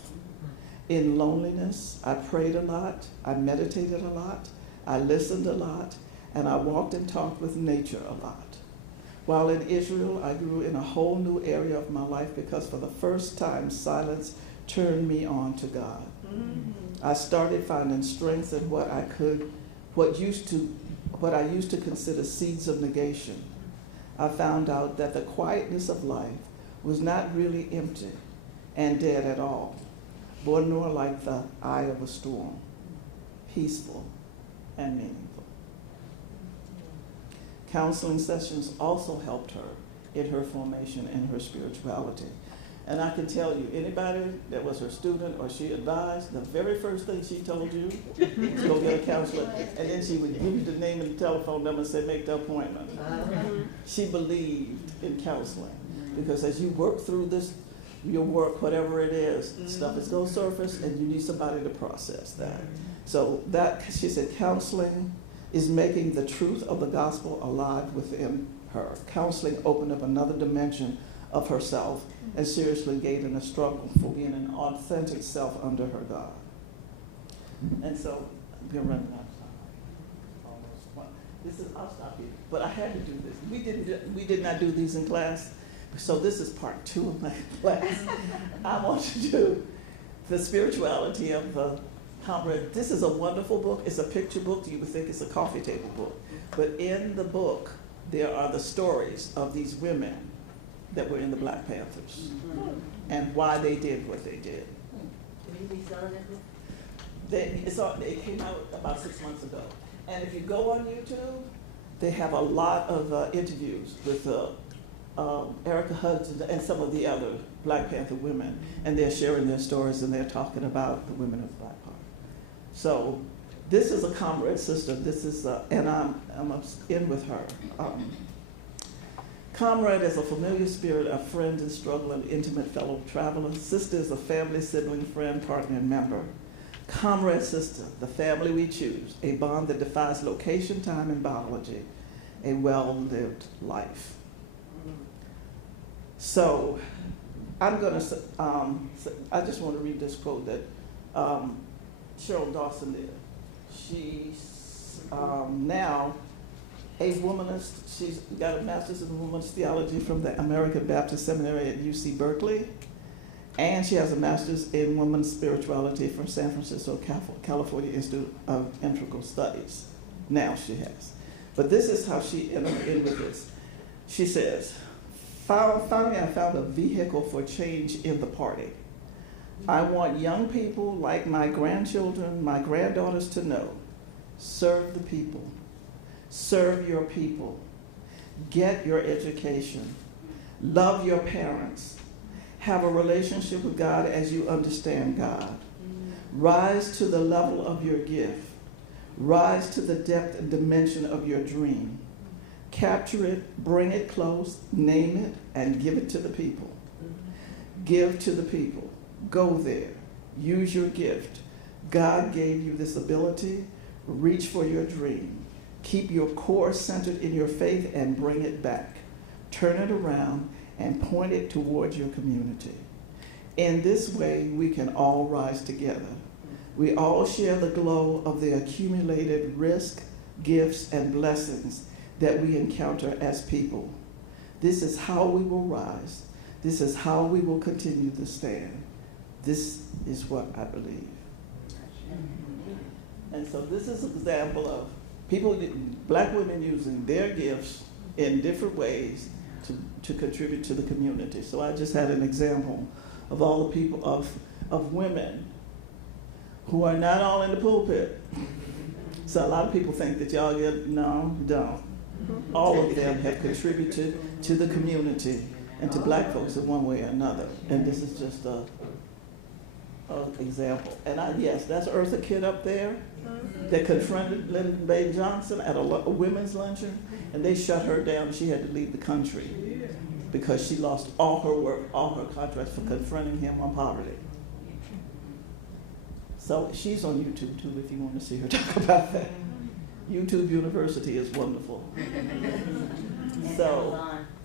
In loneliness, I prayed a lot, I meditated a lot, I listened a lot, and I walked and talked with nature a lot. While in Israel, I grew in a whole new area of my life because for the first time, silence turned me on to God. I started finding strength in what I used to consider seeds of negation. I found out that the quietness of life was not really empty and dead at all, but nor like the eye of a storm, peaceful and meaningful. Counseling sessions also helped her in her formation and her spirituality. And I can tell you, anybody that was her student or she advised, the very first thing she told you was go get a counselor, and then she would give you the name and the telephone number and say, make the appointment. She believed in counseling, because as you work through this, your work, whatever it is, stuff is going to surface, and you need somebody to process that. So that, she said, counseling is making the truth of the gospel alive within her. Counseling opened up another dimension of herself and seriously gave in a struggle for being an authentic self under her God. And so, we're running out of time. Almost. I'll stop here. But I had to do this. We did not do these in class, so this is part 2 of my class. I want to do the spirituality of the comrade. This is a wonderful book. It's a picture book. You would think it's a coffee table book. But in the book, there are the stories of these women that were in the Black Panthers and why they did what they did. Can you be selling that book? It came out about 6 months ago. And if you go on YouTube, they have a lot of interviews with Erica Hudson and some of the other Black Panther women, and they're sharing their stories and they're talking about the women of the Black Party. So this is a comrade sister. This is, and I'm in with her. Comrade is a familiar spirit, a friend in struggle, an intimate fellow traveler. Sister is a family, sibling, friend, partner, and member. Comrade sister, the family we choose, a bond that defies location, time, and biology, a well-lived life. So I'm going to, I just want to read this quote that Cheryl Dawson did. She's now a womanist. She's got a master's in womanist theology from the American Baptist Seminary at UC Berkeley. And she has a master's in women's spirituality from San Francisco, California Institute of Integral Studies. Now she has. But this is how she ended in with this. She says, finally I found a vehicle for change in the party. I want young people like my grandchildren, my granddaughters to know, serve the people. Serve your people. Get your education. Love your parents. Have a relationship with God as you understand God. Rise to the level of your gift. Rise to the depth and dimension of your dream. Capture it, bring it close, name it, and give it to the people. Give to the people. Go there. Use your gift. God gave you this ability. Reach for your dream. Keep your core centered in your faith and bring it back. Turn it around and point it towards your community. In this way, we can all rise together. We all share the glow of the accumulated risk, gifts, and blessings that we encounter as people. This is how we will rise. This is how we will continue to stand. This is what I believe. And so this is an example of people, Black women using their gifts in different ways to contribute to the community. So I just had an example of all the people, of women who are not all in the pulpit. So a lot of people think that y'all get, no, don't. All of them have contributed to the community and to Black folks in one way or another. And this is just a example. And yes, that's Eartha Kitt up there that confronted Lyndon B. Johnson at a women's luncheon, and they shut her down. She had to leave the country because she lost all her work, all her contracts for confronting him on poverty. So she's on YouTube too if you want to see her talk about that. YouTube University is wonderful. So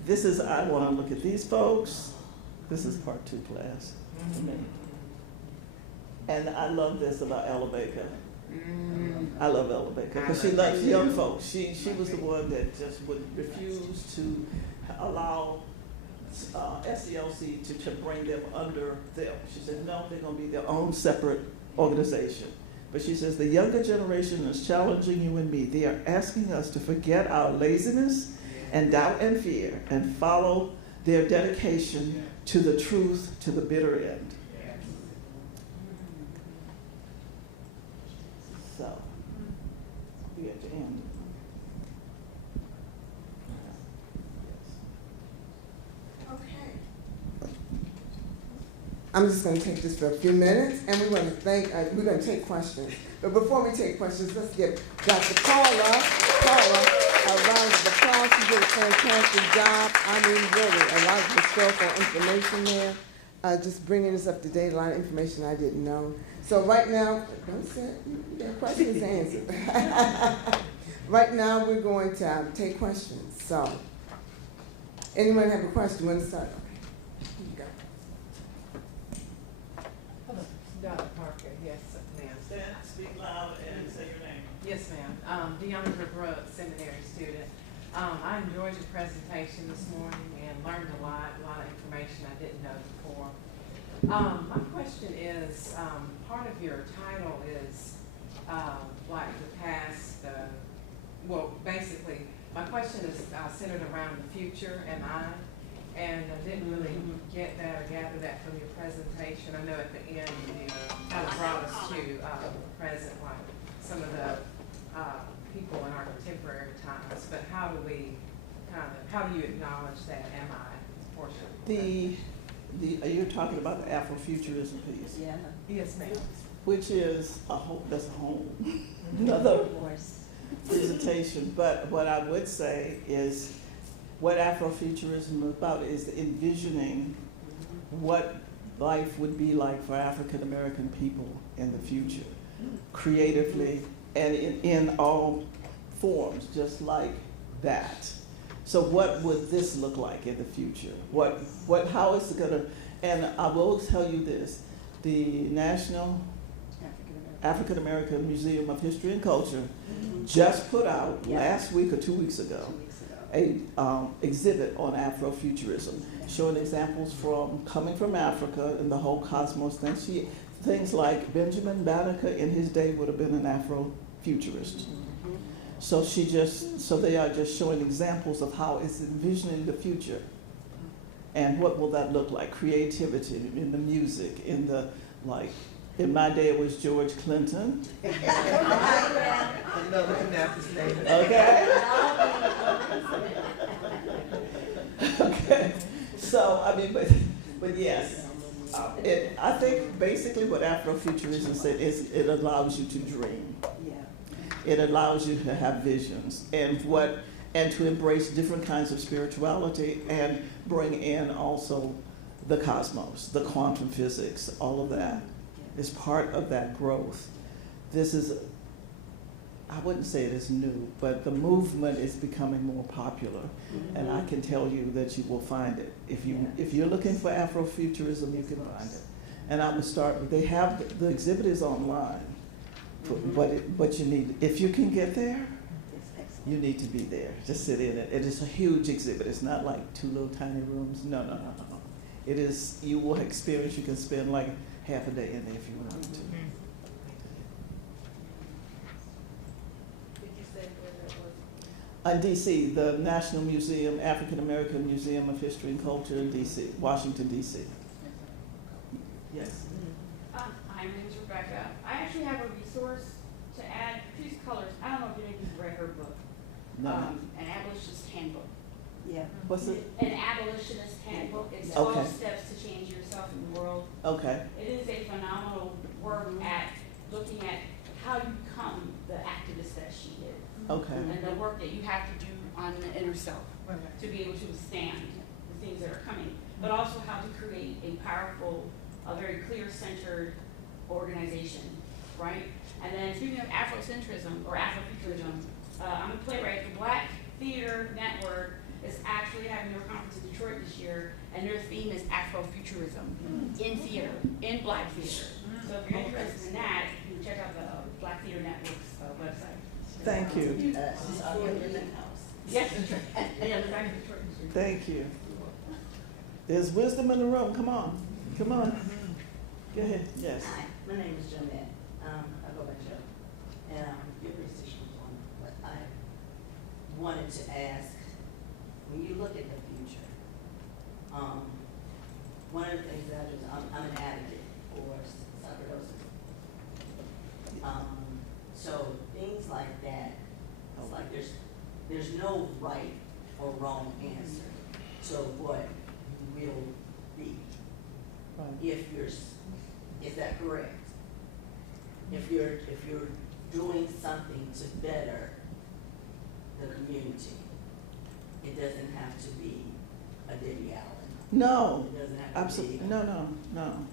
this is, I want to look at these folks. This is part 2 class for me. And I love this about Ella Baker. I love Ella Baker because she loves young folks. She was the one that just would refuse to allow SCLC to bring them under them. She said, no, they're going to be their own separate organization. But she says, the younger generation is challenging you and me. They are asking us to forget our laziness and doubt and fear and follow their dedication to the truth to the bitter end. So, we have to end. Okay. I'm just going to take this for a few minutes, and we're going to take questions. But before we take questions, let's give Dr. Paula a round of applause. She did a fantastic job. I mean, really, a lot of historical information there. Just bringing us up to date, a lot of information I didn't know. So right now, don't say you got questions to answer. Right now, we're going to take questions. So, anyone have a question? Want to start? Okay. Here you go. Hello, Dr. Parker. Yes, ma'am. Stand, speak loud, and say your name. Yes, ma'am. Deandra Brooks, seminary student. I enjoyed your presentation this morning and learned a lot of information I didn't know before. My question is, part of your title is like the past, well, basically, my question is centered around the future and and I didn't really get that or gather that from your presentation. I know at the end you kind of brought us to the present, like some of the people in our contemporary times, but how do you acknowledge that portion? You're talking about the Afrofuturism piece. Yeah. Yes, ma'am. Which is that's a whole another presentation. But what I would say is what Afrofuturism is about is envisioning what life would be like for African American people in the future, creatively and in all forms, just like that. So what would this look like in the future? How is it gonna, and I will tell you this, the National African American Museum of History and Culture just put out last week or 2 weeks ago a exhibit on Afrofuturism, showing examples coming from Africa and the whole cosmos thing. Things like Benjamin Banneker in his day would have been an Afrofuturist. So they are just showing examples of how it's envisioning the future. And what will that look like? Creativity in the music, in my day it was George Clinton. Okay? Okay. So, I mean, but yes. I think basically what Afrofuturism said is it allows you to dream. It allows you to have visions and to embrace different kinds of spirituality and bring in also the cosmos, the quantum physics, all of that is part of that growth. This is, I wouldn't say it is new, but the movement is becoming more popular, and I can tell you that you will find it. If you're looking for Afrofuturism, you can find it. And I'm gonna start. They have the exhibit is online. But you need, if you can get there, you need to be there. Just sit in it. It is a huge exhibit. It's not like 2 little tiny rooms. No. It is, you will experience, you can spend like half a day in there if you want to. Did you say where that was? In D.C., the National Museum, African American Museum of History and Culture in D.C., Washington, D.C. Yes. My name is Rebecca. I actually have a resource to add. She's colors. I don't know if any of you've read her book, No. An Abolitionist Handbook. Yeah. What's it? An abolitionist handbook. It's Okay. 12 steps to change yourself in the world. Okay, It is a phenomenal work at looking at how you become the activist that she is. okay, And the work that you have to do on the inner self to be able to withstand the things that are coming. But also how to create a powerful, a very clear-centered organization, right? And then speaking of Afrocentrism or Afrofuturism, I'm a playwright. The Black Theater Network is actually having their conference in Detroit this year, and their theme is Afrofuturism in theater, in Black theater. So if you're interested in that, you can check out the Black Theater Network's website. thank you, Yes, Detroit. Yeah, the back of Detroit. thank you. There's wisdom in the room, come on, come on. Go ahead, yes. Hi, my name is Jeanette. I go by Joe. And your position was on, but I wanted to ask, when you look at the future, one of the things that I do is I'm an advocate for sarcoidosis. So things like that, it's like there's no right or wrong answer to what you will be. Right. Is that correct? If you're doing something to better the community, it doesn't have to be a Debbie Allen. No, It doesn't have to absolutely, be. no.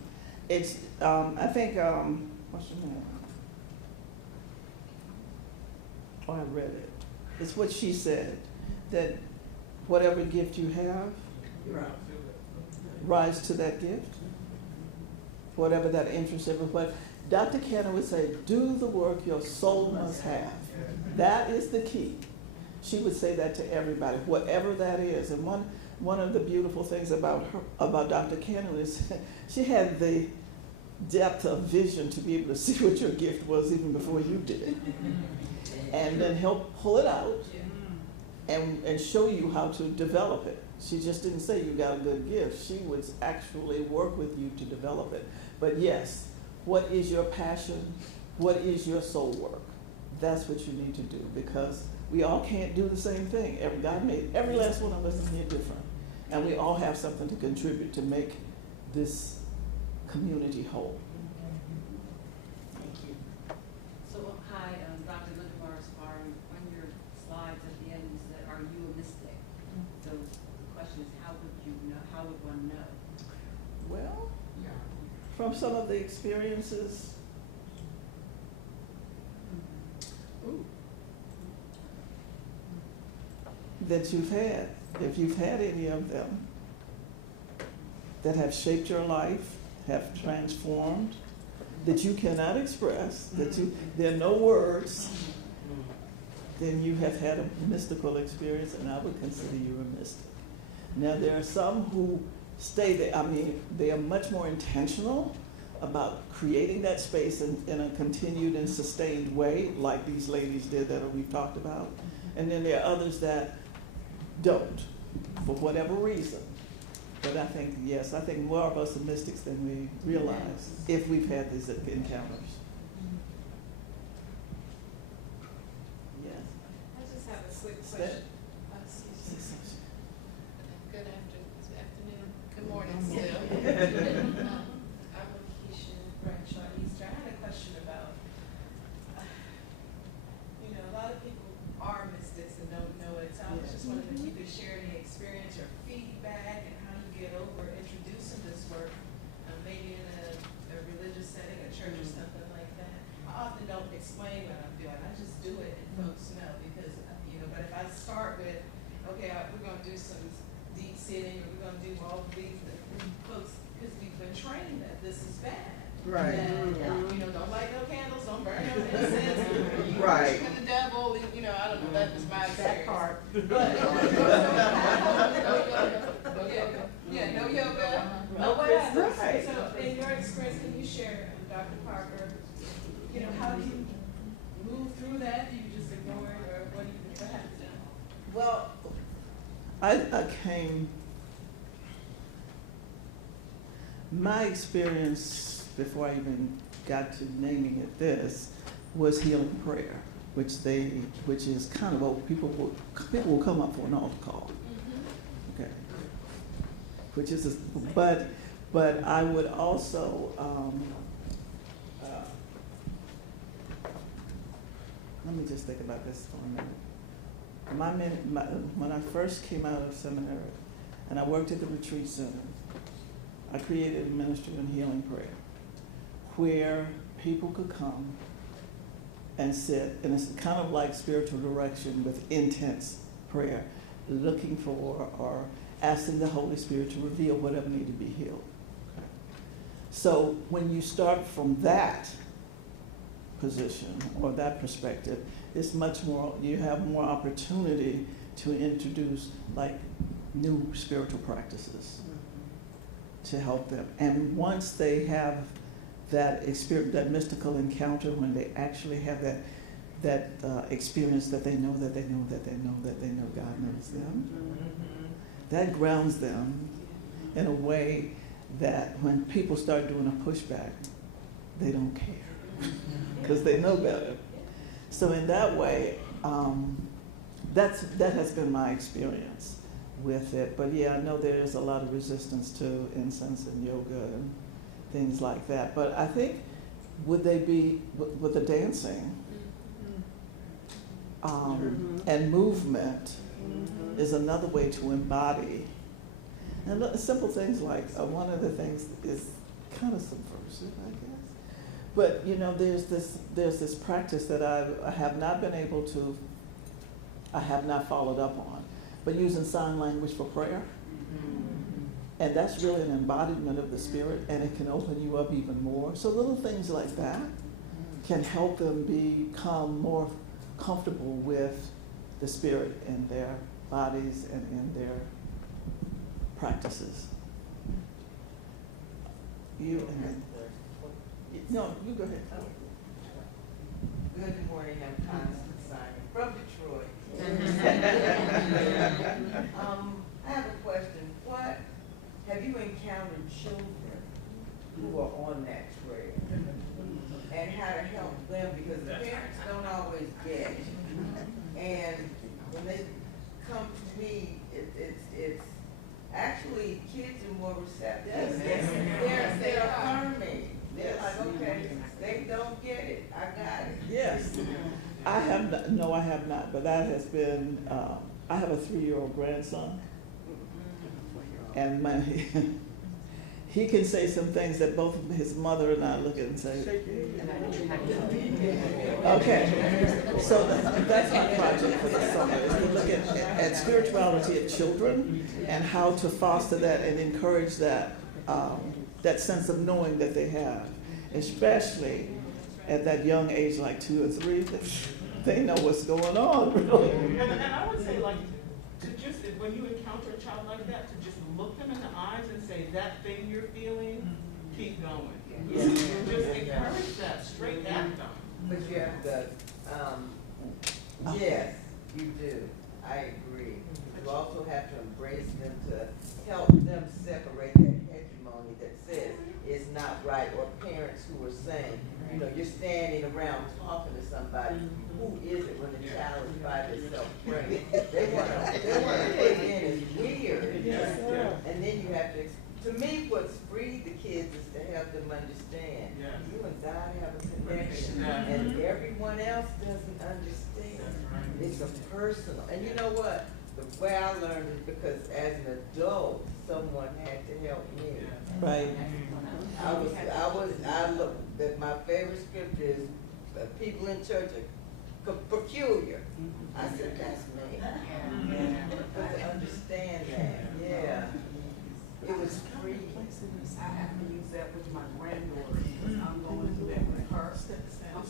It's, I think, what's your name? Oh, I read it. It's what she said, that whatever gift you have, You're right. rise to that gift. Whatever that interest, what Dr. Kenner would say, do the work your soul must have. That is the key. She would say that to everybody, whatever that is. And one of the beautiful things about her, about Dr. Kenner is she had the depth of vision to be able to see what your gift was even before you did it. And then help pull it out and show you how to develop it. She just didn't say you got a good gift. She would actually work with you to develop it. But yes, what is your passion? What is your soul work? That's what you need to do, because we all can't do the same thing. God made every last one of us in here different. And we all have something to contribute to make this community whole. Thank you. So, hi, Dr. Linda Morris-Barr. On your slides at the end, you said, are you a mystic? So the question is, how would you know, how would one know? Well, from some of the experiences, that you've had, if you've had any of them, that have shaped your life, have transformed, that you cannot express, there are no words, then you have had a mystical experience, and I would consider you a mystic. Now, there are some who stay there. I mean, they are much more intentional about creating that space in a continued and sustained way, like these ladies did that we've talked about. And then there are others that don't, for whatever reason. But I think, yes, I think more of us are mystics than we realize if we've had these encounters. Yes. I just have a quick Steph? question. Good afternoon, good morning still. I'm Keisha Bradshaw Easter. I had a question about, a lot of people are mystics and don't know it. So I was just wondering if you could share any experience or feedback and how you get over introducing this work, maybe in a religious setting, a church or something like that. I often don't explain what I'm doing. I just do it and folks know because, but if I start with, okay, we're going to do some deep sitting, or we're going to do all of these, folks, because we've been trained that this is bad. Right. And, don't light no candles, don't burn no incense. Right. Worshiping the devil, I don't know, that was my experience. That part. But, no yoga, no whatever. Right. So in your experience, can you share, Dr. Parker, how do you move through that? Do you just ignore it, or what happens? Well, I came, my experience before I even got to naming it this was healing prayer, which is kind of what people will come up for an altar call. which is, but I would also, let me just think about this for a minute. When I first came out of seminary and I worked at the retreat center, I created a ministry in healing prayer where people could come and sit, and it's kind of like spiritual direction with intense prayer, looking for or asking the Holy Spirit to reveal whatever needed to be healed. Okay. So when you start from that position or that perspective, it's much more, you have more opportunity to introduce like new spiritual practices to help them. And once they have that experience, that mystical encounter, when they actually have that experience that they know that they know that they know that they know God knows them, that grounds them in a way that when people start doing a pushback, they don't care because they know better. So in that way, that has been my experience with it. But yeah, I know there's a lot of resistance to incense and yoga and things like that. But I think, would they be, with the dancing and movement is another way to embody. And simple things like, one of the things is kind of subversive, I guess. But you know, there's this practice that I have not been able to, I have not followed up on, but using sign language for prayer. And that's really an embodiment of the Spirit, and it can open you up even more. So little things like that can help them become more comfortable with the Spirit in their bodies and in their practices. You no, you go ahead. Good morning, I'm Constance Simon from Detroit. I have a question. What have you encountered children who are on that trail, and how to help them, because the parents don't always get it. And when they come to me, it's actually kids are more receptive. They're affirming. They're like, okay, they don't get it. I got it. Yes. I have not, no, I have not, but that has been, I have a 3-year-old grandson, and he can say some things that both his mother and I look at and say, okay. So that's my project for the summer, is to look at spirituality of children and how to foster that and encourage that, that sense of knowing that they have, especially at that young age, like 2 or 3, they know what's going on, really. And I would say, like, to just, when you encounter a child like that, to just look them in the eyes and say, that thing you're feeling, keep going. Yeah. Just encourage that, straight at them. But you have to, yes, you do. I agree. You also have to embrace them to help them separate that hegemony that says it's not right, or parents who are saying, you know, you're standing around talking to somebody. Who is it when the child is by themselves praying? They want to put it in as weird. Yes. And then you have to me, what's freed the kids is to help them understand. Yes. You and God have a connection, and everyone else doesn't understand. It's a personal, and you know what? The way I learned is because as an adult, someone had to help me. Right. I looked, that my favorite scripture is, people in church are peculiar. I said, that's me. But to understand that, yeah. It was free. I have to use that with my granddaughter, because I'm going through that with her. I'm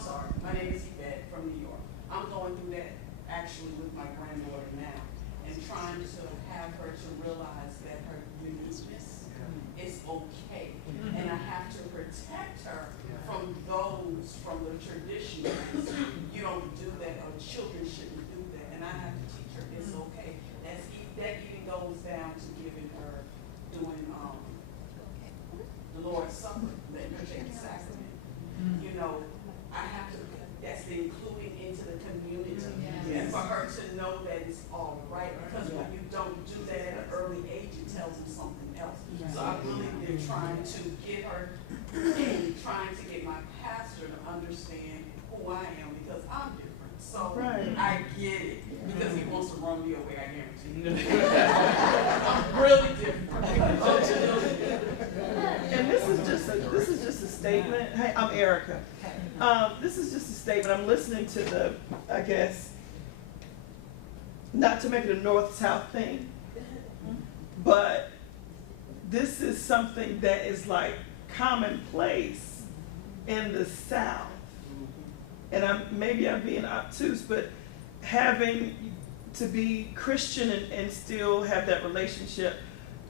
sorry, my name is Yvette from New York. I'm going through that actually with my granddaughter now, and trying to have her to realize that her uniqueness is okay. And I have to protect her from those, from the traditionalists. You don't do that, or children shouldn't do that. And I have to teach her it's okay. That even goes down to giving her, doing the Lord's Supper, letting her take the sacrament. You know, I have to, that's the including into the community. And for her to know that it's all right, because when you don't do that at an early age, it to get her and trying to get my pastor to understand who I am because I'm different. So I get it because he wants to run me away, I guarantee you. I'm really different. And this is just a statement. Hey, I'm Erica. This is just a statement. I'm listening to the, I guess, not to make it a north-south thing, but this is something that is like commonplace in the South. And maybe I'm being obtuse, but having to be Christian and still have that relationship,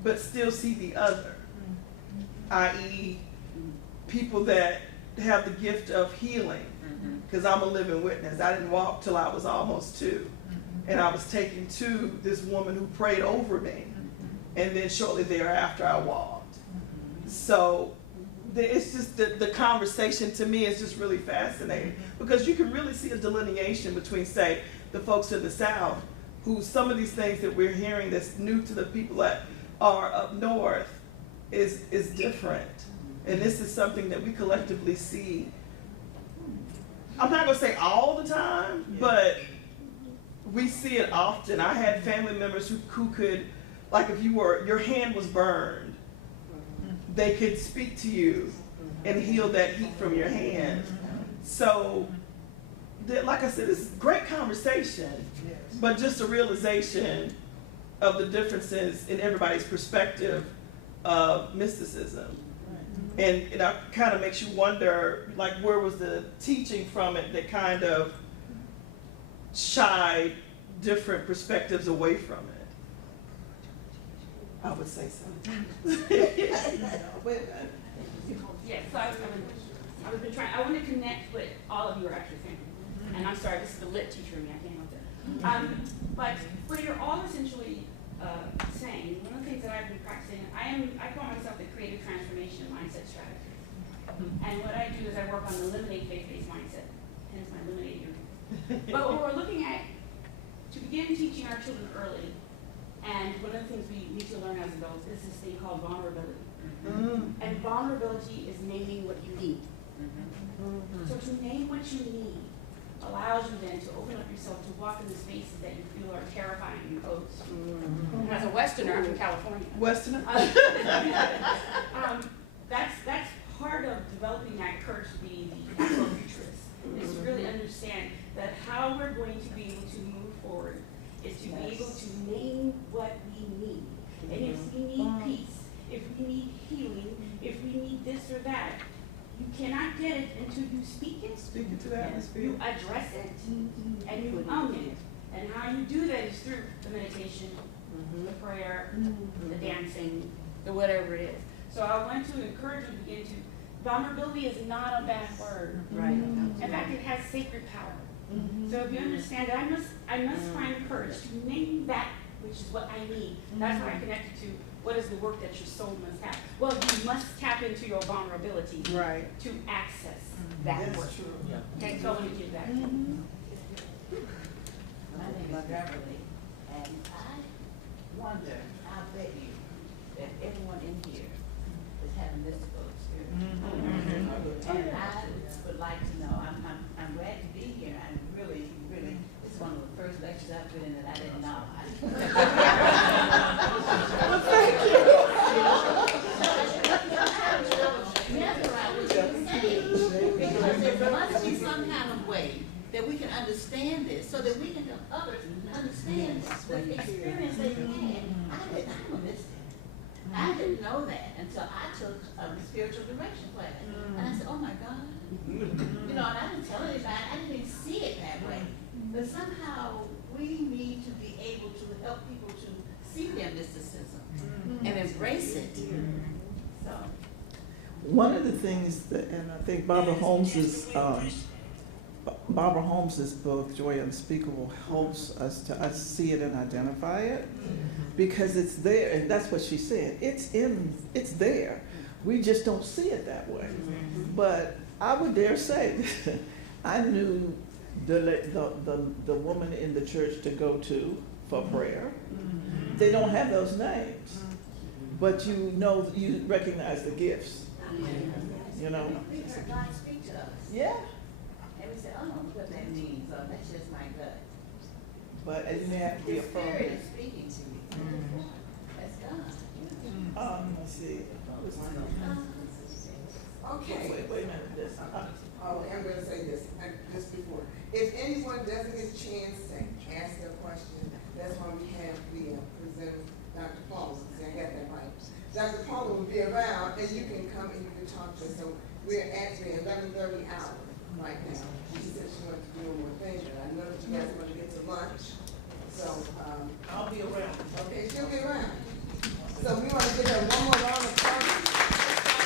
but still see the other, i.e. people that have the gift of healing, because I'm a living witness. I didn't walk till I was almost 2, and I was taken to this woman who prayed over me, and then shortly thereafter I walked. So it's just the conversation to me is just really fascinating, because you can really see a delineation between, say, the folks in the South, who some of these things that we're hearing that's new to the people that are up north is different. And this is something that we collectively see, I'm not gonna say all the time, but we see it often. I had family members who could, like if your hand was burned, they could speak to you and heal that heat from your hand. So, like I said, this is great conversation, but just a realization of the differences in everybody's perspective of mysticism. And it kind of makes you wonder, like, where was the teaching from it that kind of shied different perspectives away from it? I would say so. Yes, so I want to connect what all of you are actually saying. And I'm sorry, this is the lit teacher in me, I can't help it. But what you're all essentially saying, one of the things that I've been practicing, I call myself the creative transformation mindset strategist. And what I do is I work on the eliminate faith-based mindset, hence my eliminate unit. But what we're looking at, to begin teaching our children early, and one of the things we need to learn as adults is this thing called vulnerability. And vulnerability is naming what you need. So to name what you need allows you then to open up yourself to walk in the spaces that you feel are terrifying and closed. And as a Westerner, I'm from California. Westerner? That's part of developing that courage to be the Afrofuturist, is to really understand that how we're going to be able to move forward is to be able to name what we need. And if we need peace, if we need healing, if we need this or that, you cannot get it until you speak it. Speak it to the atmosphere. You address it, and you own it. And how you do that is through the meditation, the prayer, the dancing, the whatever it is. So I want to encourage you to begin to, vulnerability is not a bad word. Right. In fact, it has sacred power. So if you understand that I must find the courage to name that which is what I need. That's why I connected to what is the work that your soul must have. Well, you must tap into your vulnerability to access that work. Okay, so I want to give that. My name is Beverly, and I wonder, I bet you, that everyone in here is having mystical experience. And I would like to know, I'm glad to be here, I'm really, it's one of the first lectures I've been in that I didn't know. Well, thank you. That's what I was going to say, because there must be some kind of way that we can understand this, so that we can help others understand the experience they had. I'm a mystic. I didn't know that until I took a spiritual direction class. And I said, oh my God. You know, and I didn't tell anybody, I didn't even see it that way. But somehow we need to be able to help people to see their mysticism and embrace it. So. One of the things that, and I think Barbara Holmes's book, Joy Unspeakable, helps us to see it and identify it, because it's there, and that's what she said. It's there. We just don't see it that way. But I would dare say, I knew the woman in the church to go to for prayer. They don't have those names, but you know, you recognize the gifts, you know? We heard God speak to us, Yeah, and we said, I don't know what that means, so that's just my gut. but it may have to be The Spirit affirmed. is speaking to me. That's God. Let's see. Okay. Wait a minute, this, Oh, I'm gonna say this, just before. If anyone doesn't get a chance to ask their question, that's why we have the presenter, Dr. Paul, I got that right. Dr. Paul will be around, and you can come and you can talk to us. So we're at the 11:30 hour right now. She said she wanted to do one more thing, but I know that you guys want to get to lunch. So, I'll be around. okay, she'll be around. So we want to give her one more round of applause.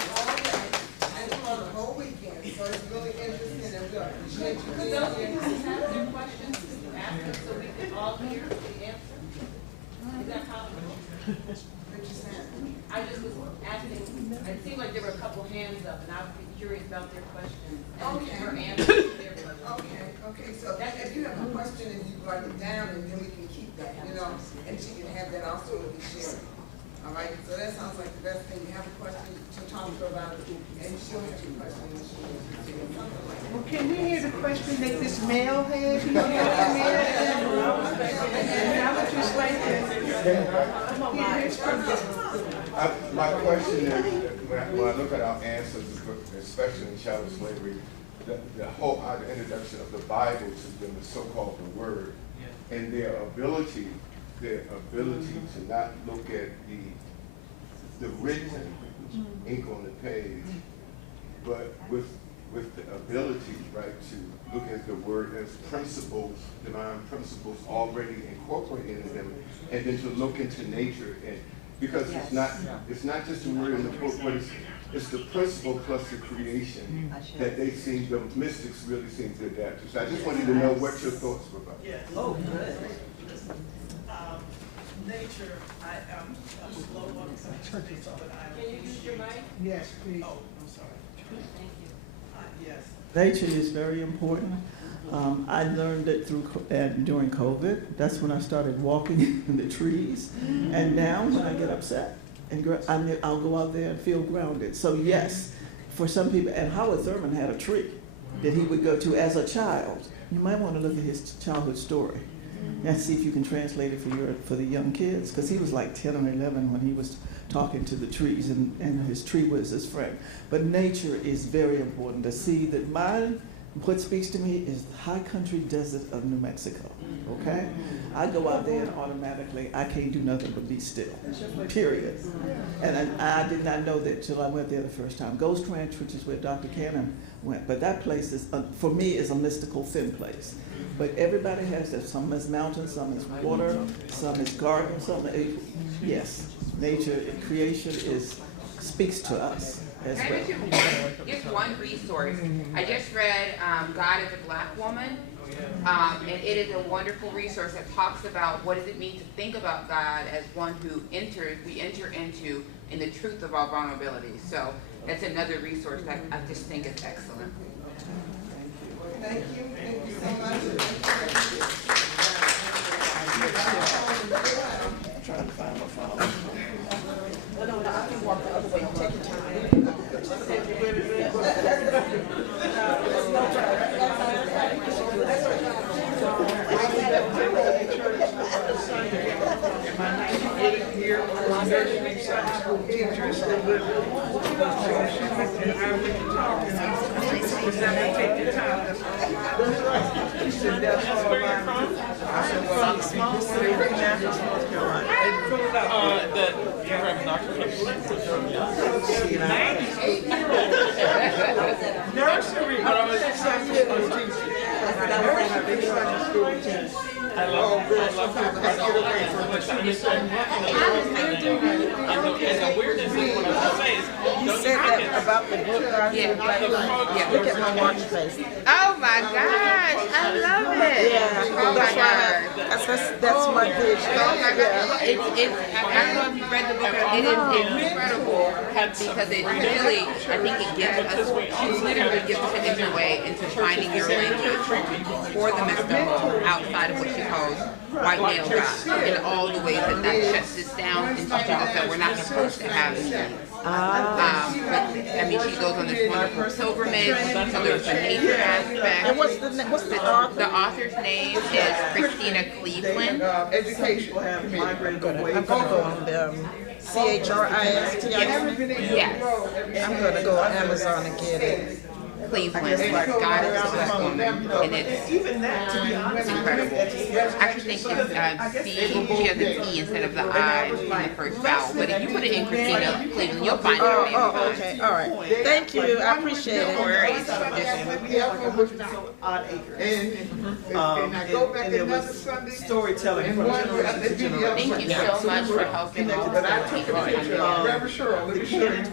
And for the whole weekend, so it's really interesting and we appreciate you being Those here. people who have their questions, ask them so we can all hear the answer. Is that possible? I just was asking, it seemed like there were a couple hands up, and I would be curious about their questions and Okay. her answers to their questions. Okay, so if you have a question and you write it down and then we can keep that, you know, and she can have that also with the sheriff. All right, so that sounds like the best thing. You have a question to talk to her about, and she'll have a question and she'll something like that. Well, can we hear the question that this male had? He had a male. How would you explain this? My question is, when I look at our ancestors, especially in chattel slavery, the whole introduction of the Bible to them, the so-called the Word, and their ability to not look at the written ink on the page, but with the ability, right, to look at the Word as principles, divine principles already incorporated in them, and then to look into nature, and because it's not just the word in the book, but it's the principle plus the creation that the mystics really seem to adapt to. So I just wanted to know what your thoughts were about. Yes. Oh, good. Nature, I'm slow on some churches, but I. Can you use your mic? Yes, please. Oh, I'm sorry. Thank you. Yes. Nature is very important. I learned it during COVID. That's when I started walking in the trees. And now when I get upset, I'll go out there and feel grounded. So yes, for some people, and Howard Thurman had a tree that he would go to as a child. You might want to look at his childhood story and see if you can translate it for the young kids, because he was like 10 or 11 when he was talking to the trees, and his tree was his friend. But nature is very important to see that what speaks to me is the high country desert of New Mexico, okay? I go out there and automatically, I can't do nothing but be still, period. And I did not know that till I went there the first time. Ghost Ranch, which is where Dr. Cannon went, but that place is, for me, is a mystical, thin place. But everybody has that. Some is mountains, some is water, some is garden, yes, nature, creation speaks to us. As well. Just one resource. I just read God is a Black Woman, and it is a wonderful resource that talks about what does it mean to think about God as one who we enter into in the truth of our vulnerabilities. So that's another resource that I just think is excellent. Thank you so much. I'm trying to find my phone. No, I can walk the other way. Take your time. My 98th year nursery Sunday school teacher still lives in and I went to talk to her. She said, "I take your time." That's all. She said, "That's all right." I said, "Well, I'm from Indianapolis, North Carolina." And fill it out. The Reverend Dr. Nursery Sunday school teacher. Nursery Sunday school teacher. I love her. And the weirdest thing what I was saying is, you said that about the book. Look at my watch face. Oh my gosh, I love it. Yeah. Oh my gosh. That's my vision. I don't know if you read the book. It is incredible because it really, I think it gives us, it literally gives us an entry into finding your language for the mystical outside of what she calls white male God, in all the ways that shuts this down and teaches us that we're not supposed to have these things. But, I mean, she goes on this wonderful pilgrimage, so there's a nature aspect. And what's the author? The author's name is Christina Cleveland. Education. Have migrated away I'm gonna go on CHRIST. Yes. I'm gonna go on Amazon and get it. Cleveland, God is a Black Woman, and it's even that, to be honest, incredible. I actually think it's C, she has an E instead of the I in the first vowel, but if you put it in Christina Cleveland, you'll find it on Amazon. Okay, all right. Thank you, I appreciate it. No worries. We have like 100 odd acres. And there was storytelling from generation to generation. Thank you so much for helping all of us. The